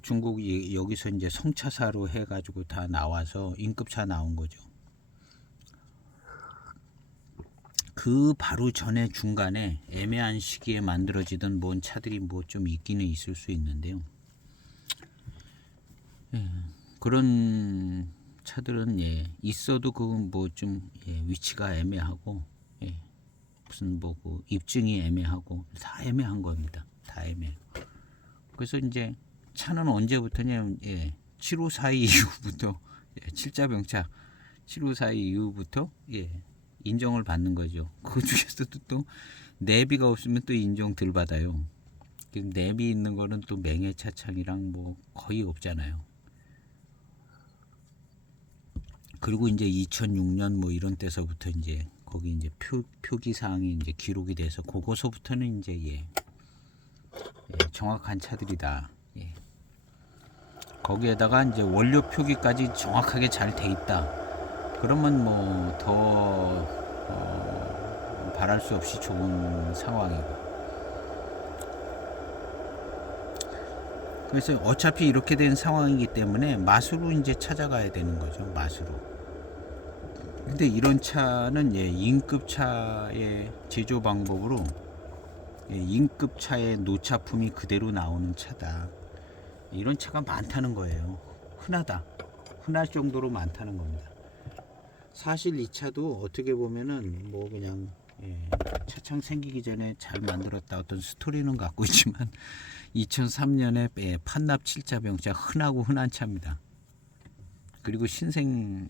중국이 여기서 이제 성차사로 해가지고 다 나와서 인급차 나온 거죠. 그 바로 전에 중간에 애매한 시기에 만들어지던 뭔 차들이 뭐 좀 있기는 있을 수 있는데요. 그런 차들은 있어도 그 뭐 좀 위치가 애매하고 무슨 뭐 그 입증이 애매하고 다 애매한 겁니다. 다 애매해요. 그래서 이제 차는 언제부터냐면 752 이후부터 7자병차 752 이후부터 인정을 받는 거죠. 그 중에서도 또 내비가 없으면 또 인정 덜 받아요. 내비 있는 거는 또 맹해차창이랑 뭐 거의 없잖아요. 그리고 이제 2006년 뭐 이런 때서부터 이제 거기 이제 표기 사항이 이제 기록이 돼서 그거서부터는 이제 정확한 차들이다. 거기에다가 이제 원료 표기까지 정확하게 잘 돼 있다. 그러면 뭐 더 바랄 수 없이 좋은 상황이고. 그래서 어차피 이렇게 된 상황이기 때문에 맛으로 이제 찾아가야 되는 거죠. 맛으로. 근데 이런 차는 인급차의 제조 방법으로 인급차의 노차품이 그대로 나오는 차다. 이런 차가 많다는 거예요. 흔할 정도로 많다는 겁니다. 사실 이 차도 어떻게 보면은 뭐 그냥 차창 생기기 전에 잘 만들었다 어떤 스토리는 갖고 있지만 2003년에 판납 7자병차 흔한 차입니다. 그리고 신생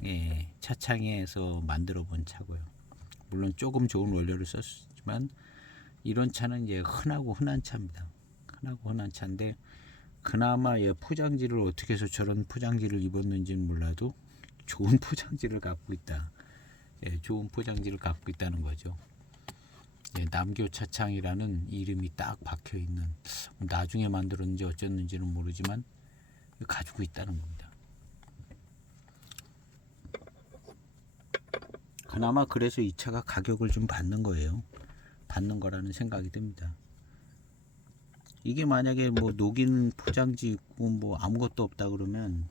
차창에서 만들어 본 차고요. 물론 조금 좋은 원료를 썼지만 이런 차는 이제 흔한 차입니다. 흔한 차인데 그나마 포장지를 어떻게 해서 저런 포장지를 입었는지는 몰라도 좋은 포장지를 갖고 있다. 좋은 포장지를 갖고 있다는 거죠. 남교차창이라는 이름이 딱 박혀 있는, 나중에 만들었는지 어쩌는지는 모르지만 가지고 있다는 겁니다. 그나마 그래서 이 차가 가격을 좀 받는 거예요. 받는 거라는 생각이 듭니다. 이게 만약에 뭐 녹인 포장지 있고 뭐 아무것도 없다 그러면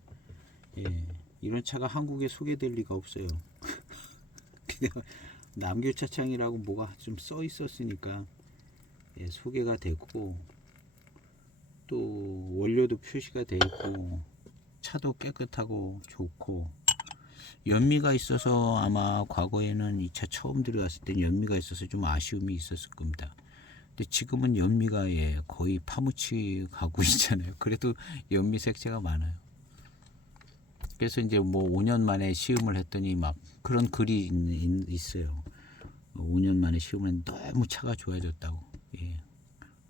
이런 차가 한국에 소개될 리가 없어요. 남교차창이라고 뭐가 좀 써 있었으니까 소개가 됐고, 또 원료도 표시가 돼 있고, 차도 깨끗하고 좋고, 연미가 있어서 아마 과거에는 이 차 처음 들어갔을 때 연미가 있어서 좀 아쉬움이 있었을 겁니다. 근데 지금은 연미가 거의 파묻히 가고 있잖아요. 그래도 연미 색채가 많아요. 그래서 이제 뭐 5년 만에 시음을 했더니 막 그런 글이 있어요. 5년 만에 시음을 했는데 너무 차가 좋아졌다고.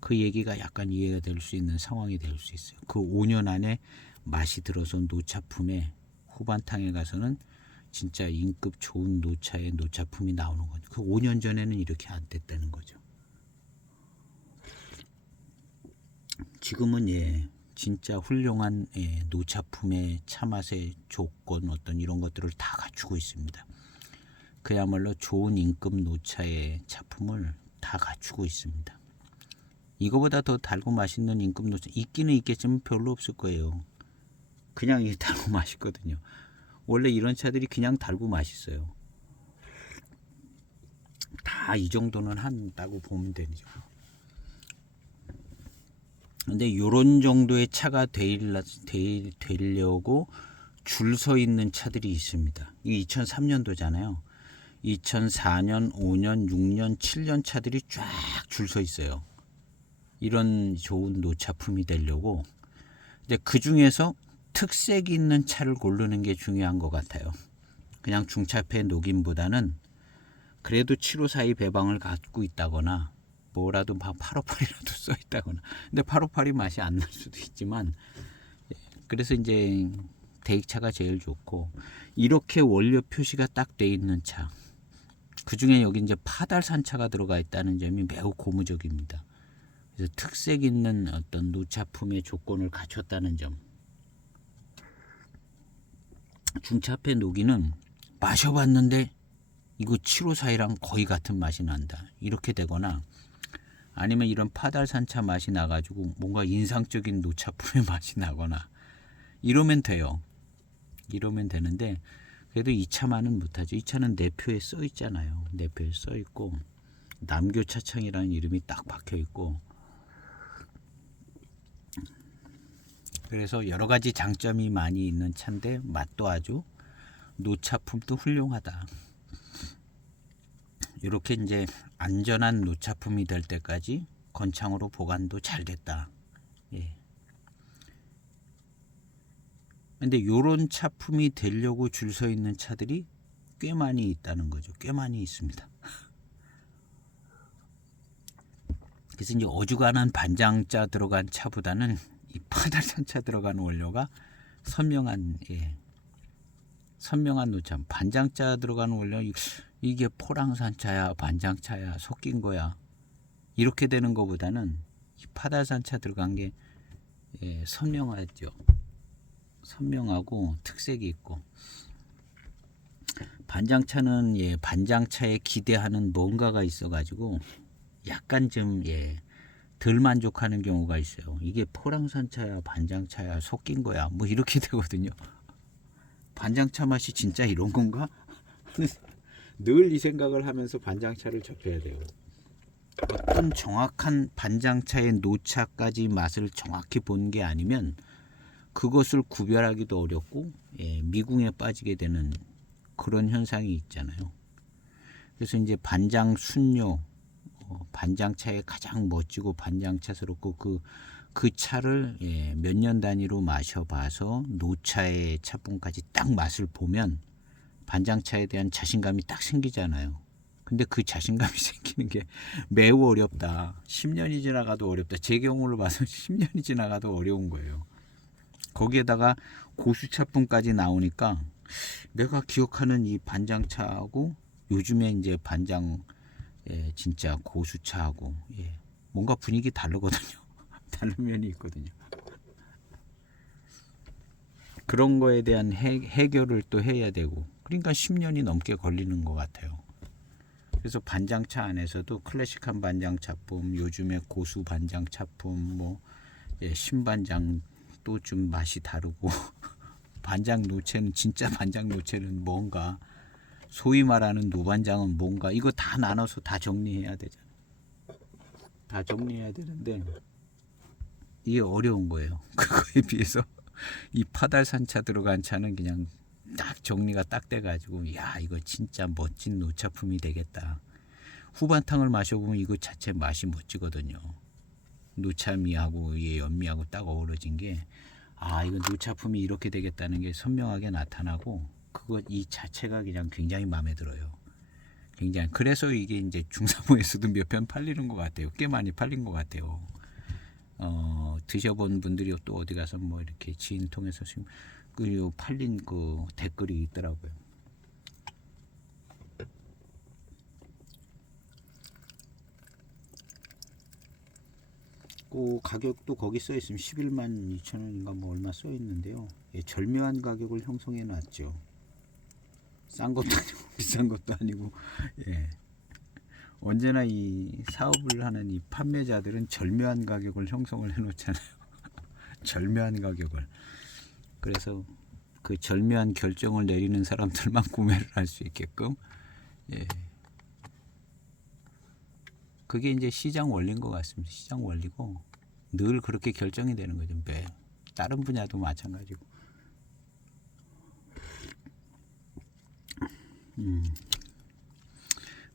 그 얘기가 약간 이해가 될 수 있는 상황이 될 수 있어요. 그 5년 안에 맛이 들어서 노차품에 후반탕에 가서는 진짜 인급 좋은 노차의 노차품이 나오는 거죠. 그 5년 전에는 이렇게 안 됐다는 거죠. 지금은 진짜 훌륭한 노차품의 차맛의 조건, 어떤 이런 것들을 다 갖추고 있습니다. 그야말로 좋은 인급 노차의 차품을 다 갖추고 있습니다. 이거보다 더 달고 맛있는 인급 노차 있기는 있겠지만 별로 없을 거예요. 그냥 이게 달고 맛있거든요. 원래 이런 차들이 그냥 달고 맛있어요. 다 이 정도는 한다고 보면 되죠. 근데 요런 정도의 차가 되려고 줄 서 있는 차들이 있습니다. 이 2003년도잖아요. 2004년, 5년, 6년, 7년 차들이 쫙 줄 서 있어요. 이런 좋은 노차품이 되려고. 근데 그 중에서 특색 있는 차를 고르는 게 중요한 것 같아요. 그냥 중차폐 녹임보다는 그래도 7542 배방을 갖고 있다거나 뭐라도 858이라도 써 있다거나. 근데 858이 맛이 안 날 수도 있지만, 그래서 이제 대익차가 제일 좋고, 이렇게 원료 표시가 딱 돼 있는 차, 그 중에 여기 이제 파달산차가 들어가 있다는 점이 매우 고무적입니다. 그래서 특색 있는 어떤 노차품의 조건을 갖췄다는 점. 중차폐 녹이는 마셔봤는데 이거 7542랑 거의 같은 맛이 난다, 이렇게 되거나, 아니면 이런 파달산차 맛이 나가지고 뭔가 인상적인 노차품의 맛이 나거나 이러면 돼요. 이러면 되는데, 그래도 이 차만은 못하죠. 이 차는 내표에 써 있잖아요. 내표에 써 있고 남교차창이라는 이름이 딱 박혀 있고, 그래서 여러 가지 장점이 많이 있는 차인데 맛도 아주, 노차품도 훌륭하다. 이렇게 이제 안전한 노차품이 될 때까지 건창으로 보관도 잘 됐다. 근데 요런 차품이 되려고 줄 서 있는 차들이 꽤 많이 있다는 거죠. 꽤 많이 있습니다. 그래서 이제 어죽간한 반장자 들어간 차보다는 이 파달산차 들어간 원료가 선명한 노차. 반장자 들어간 원료, 이게 포랑산차야 반장차야 섞인 거야, 이렇게 되는 것보다는 이 파달산차 들어간 게 선명하죠. 선명하고 특색이 있고, 반장차는 반장차에 기대하는 뭔가가 있어가지고 약간 좀 덜 만족하는 경우가 있어요. 이게 포랑산차야 반장차야 섞인 거야 뭐 이렇게 되거든요. 반장차 맛이 진짜 이런 건가? 늘 이 생각을 하면서 반장차를 접해야 돼요. 어떤 정확한 반장차의 노차까지 맛을 정확히 본 게 아니면 그것을 구별하기도 어렵고 미궁에 빠지게 되는 그런 현상이 있잖아요. 그래서 이제 반장 순료, 반장차에 가장 멋지고 반장차스럽고 그 차를 몇 년 단위로 마셔봐서 노차의 차분까지 딱 맛을 보면 반장차에 대한 자신감이 딱 생기잖아요. 근데 그 자신감이 생기는 게 매우 어렵다. 10년이 지나가도 어렵다. 제 경우를 봐서 10년이 지나가도 어려운 거예요. 거기에다가 고수차품까지 나오니까 내가 기억하는 이 반장차하고 요즘에 이제 반장 예, 진짜 고수차하고 예, 뭔가 분위기 다르거든요. 다른 면이 있거든요. 그런 거에 대한 해결을 또 해야 되고 그러니까 10년이 넘게 걸리는 것 같아요. 그래서 반장차 안에서도 클래식한 반장차품, 요즘에 고수 반장차품, 뭐 예, 신반장 또 좀 맛이 다르고 반장 노체는 진짜 반장 노체는 뭔가 소위 말하는 노반장은 뭔가 이거 다 나눠서 다 정리해야 되잖아요. 다 정리해야 되는데 이게 어려운 거예요. 그거에 비해서 이 파달산차 들어간 차는 그냥 딱 정리가 딱 돼가지고 야 이거 진짜 멋진 노차품이 되겠다. 후반탕을 마셔보면 이거 자체 맛이 멋지거든요. 노차미하고 이 연미하고 딱 어우러진 게 아 이거 노차품이 이렇게 되겠다는 게 선명하게 나타나고 그거 이 자체가 그냥 굉장히 마음에 들어요. 굉장히 그래서 이게 이제 중사모에서도 몇 편 팔리는 것 같아요. 꽤 많이 팔린 것 같아요. 드셔본 분들이 또 어디 가서 뭐 이렇게 지인 통해서 지금 그 팔린 그 댓글이 있더라고요. 그 가격도 거기 써 있으면 11만 2천 원인가 뭐 얼마 써 있는데요. 예, 절묘한 가격을 형성해 놨죠. 싼 것도 아니고 비싼 것도 아니고 예. 언제나 이 사업을 하는 이 판매자들은 절묘한 가격을 형성을 해 놓잖아요. 절묘한 가격을. 그래서 그 절묘한 결정을 내리는 사람들만 구매를 할 수 있게끔 예. 그게 이제 시장 원리인 것 같습니다. 시장 원리고 늘 그렇게 결정이 되는 거죠. 매 다른 분야도 마찬가지고.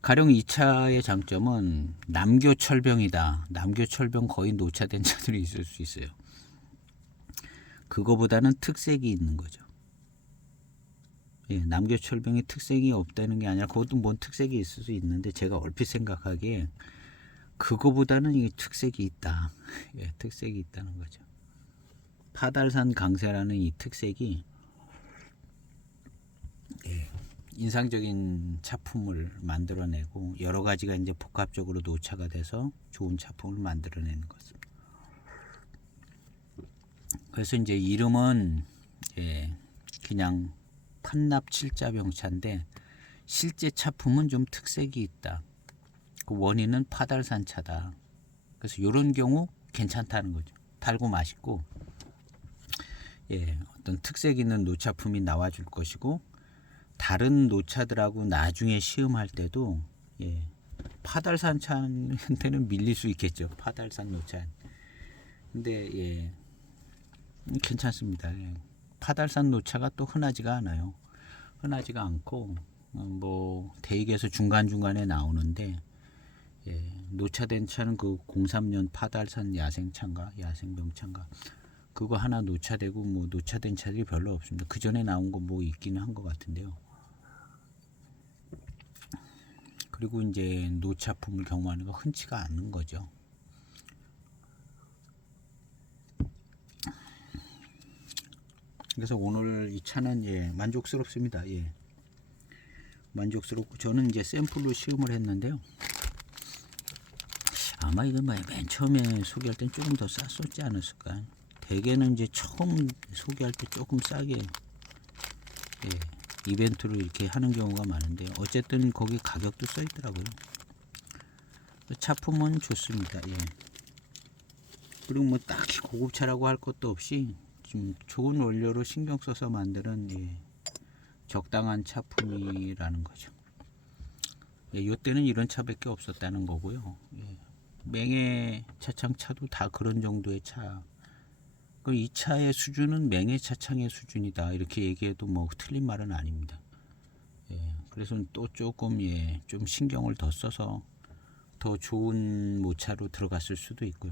가령 이 차의 장점은 남교철병이다. 남교철병 거의 노차된 차들이 있을 수 있어요. 그거보다는 특색이 있는 거죠. 예, 남교철병이 특색이 없다는 게 아니라 그것도 뭔 특색이 있을 수 있는데 제가 얼핏 생각하기에 그거보다는 이게 특색이 있다. 예, 특색이 있다는 거죠. 파달산 강세라는 이 특색이 예, 인상적인 차품을 만들어내고 여러 가지가 이제 복합적으로 노차가 돼서 좋은 차품을 만들어내는 것입니다. 그래서 이제 이름은 예, 그냥 판납 칠자병차인데 실제 차품은 좀 특색이 있다. 그 원인은 파달산 차다. 그래서 이런 경우 괜찮다는 거죠. 달고 맛있고 예, 어떤 특색 있는 노차품이 나와줄 것이고 다른 노차들하고 나중에 시음할 때도 예, 파달산 차한테는 밀릴 수 있겠죠. 파달산 노차. 근데 예, 괜찮습니다. 예. 파달산 노차가 또 흔하지가 않아요. 흔하지가 않고 뭐 대익에서 중간중간에 나오는데 예, 노차된 차는 그 03년 파달산 야생차인가 야생병차인가 그거 하나 노차되고 뭐 노차된 차들이 별로 없습니다. 그 전에 나온 거 뭐 있기는 한 것 같은데요. 그리고 이제 노차품을 경험하는 거 흔치가 않는 거죠. 그래서 오늘 이 차는 예, 만족스럽습니다. 예. 만족스럽고 저는 이제 샘플로 시음을 했는데요. 아마 이거 맨 처음에 소개할 땐 조금 더 쌌었지 않았을까. 대개는 이제 처음 소개할 때 조금 싸게 예, 이벤트로 이렇게 하는 경우가 많은데 어쨌든 거기 가격도 써 있더라고요. 차품은 좋습니다. 예. 그리고 뭐 딱히 고급차라고 할 것도 없이 좀 좋은 원료로 신경 써서 만드는 예, 적당한 차품이라는 거죠. 예, 요때는 이런 차밖에 없었다는 거고요. 예. 맹해 차창차도 다 그런 정도의 차. 이 차의 수준은 맹해 차창의 수준이다. 이렇게 얘기해도 뭐 틀린 말은 아닙니다. 예. 그래서 또 조금 예, 좀 신경을 더 써서 더 좋은 모차로 들어갔을 수도 있고요.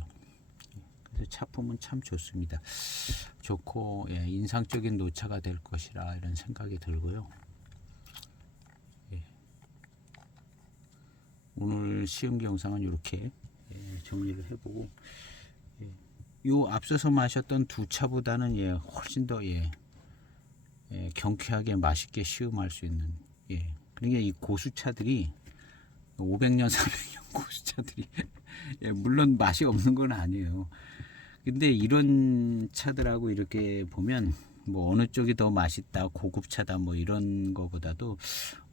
그래서 차품은 참 좋습니다. 좋고 예, 인상적인 노차가 될 것이라 이런 생각이 들고요. 예. 오늘 시음기 영상은 이렇게 예, 정리를 해보고 예. 요 앞서서 마셨던 두 차보다는 예, 훨씬 더 예, 예, 경쾌하게 맛있게 시음할 수 있는 예. 그러니까 이 고수차들이 500년, 400년 고수차들이 예, 물론 맛이 없는 건 아니에요. 근데 이런 차들하고 이렇게 보면 뭐 어느 쪽이 더 맛있다, 고급차다 뭐 이런 거보다도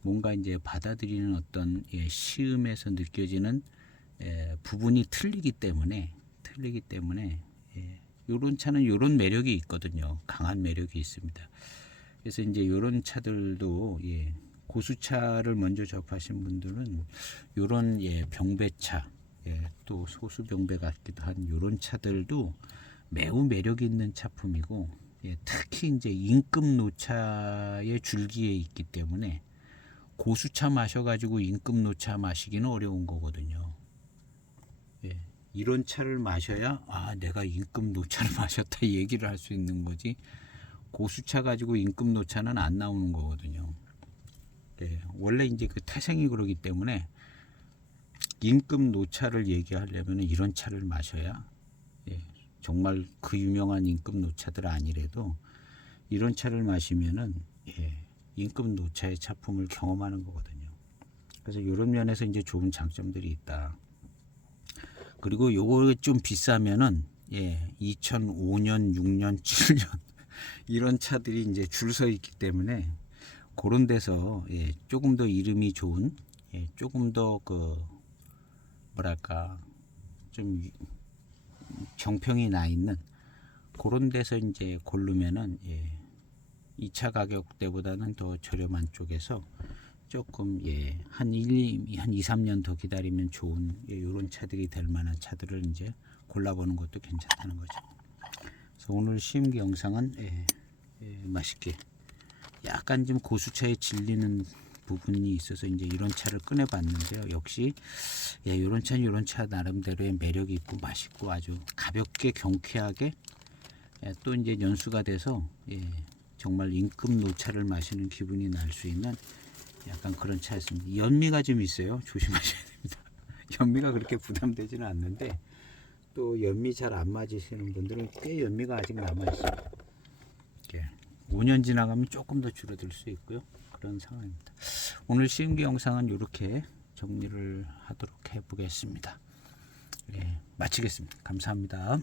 뭔가 이제 받아들이는 어떤 예, 시음에서 느껴지는 예, 부분이 틀리기 때문에 예, 요런 차는 요런 매력이 있거든요. 강한 매력이 있습니다. 그래서 이제 요런 차들도 예, 고수차를 먼저 접하신 분들은 요런 예, 병배차 예, 또 소수 병배 같기도 한 요런 차들도 매우 매력 있는 차품이고 예, 특히 이제 임급 노차의 줄기에 있기 때문에 고수차 마셔가지고 임급 노차 마시기는 어려운 거거든요. 예, 이런 차를 마셔야 아 내가 임급 노차를 마셨다 얘기를 할 수 있는 거지. 고수차 가지고 임급 노차는 안 나오는 거거든요. 예, 원래 이제 그 태생이 그러기 때문에 임급 노차를 얘기하려면 이런 차를 마셔야 예, 정말 그 유명한 임급 노차들 아니래도 이런 차를 마시면은 예, 임급 노차의 차품을 경험하는 거거든요. 그래서 이런 면에서 이제 좋은 장점들이 있다. 그리고 요거 좀 비싸면은 예, 2005년, 6년, 7년 이런 차들이 이제 줄 서 있기 때문에 그런 데서 예, 조금 더 이름이 좋은 예, 조금 더 그 뭐랄까 좀 정평이 나 있는 그런 데서 이제 고르면은 예, 2차 가격대보다는 더 저렴한 쪽에서 조금 예, 한 2, 3년 더 기다리면 좋은 예, 이런 차들이 될 만한 차들을 이제 골라보는 것도 괜찮다는 거죠. 그래서 오늘 시음기 영상은 예, 예, 맛있게 약간 좀 고수차에 질리는 부분이 있어서 이제 이런 차를 꺼내봤는데요. 역시 예, 이런 차 나름대로의 매력이 있고 맛있고 아주 가볍게 경쾌하게 예, 또 이제 연수가 돼서 예, 정말 임급 노차를 마시는 기분이 날 수 있는 약간 그런 차였습니다. 연미가 좀 있어요. 조심하셔야 됩니다. 연미가 그렇게 부담되지는 않는데 또 연미 잘 안 맞으시는 분들은 꽤 연미가 아직 남아있어요. 5년 지나가면 조금 더 줄어들 수 있고요. 그런 상황입니다. 오늘 시음기 영상은 이렇게 정리를 하도록 해보겠습니다. 예, 마치겠습니다. 감사합니다.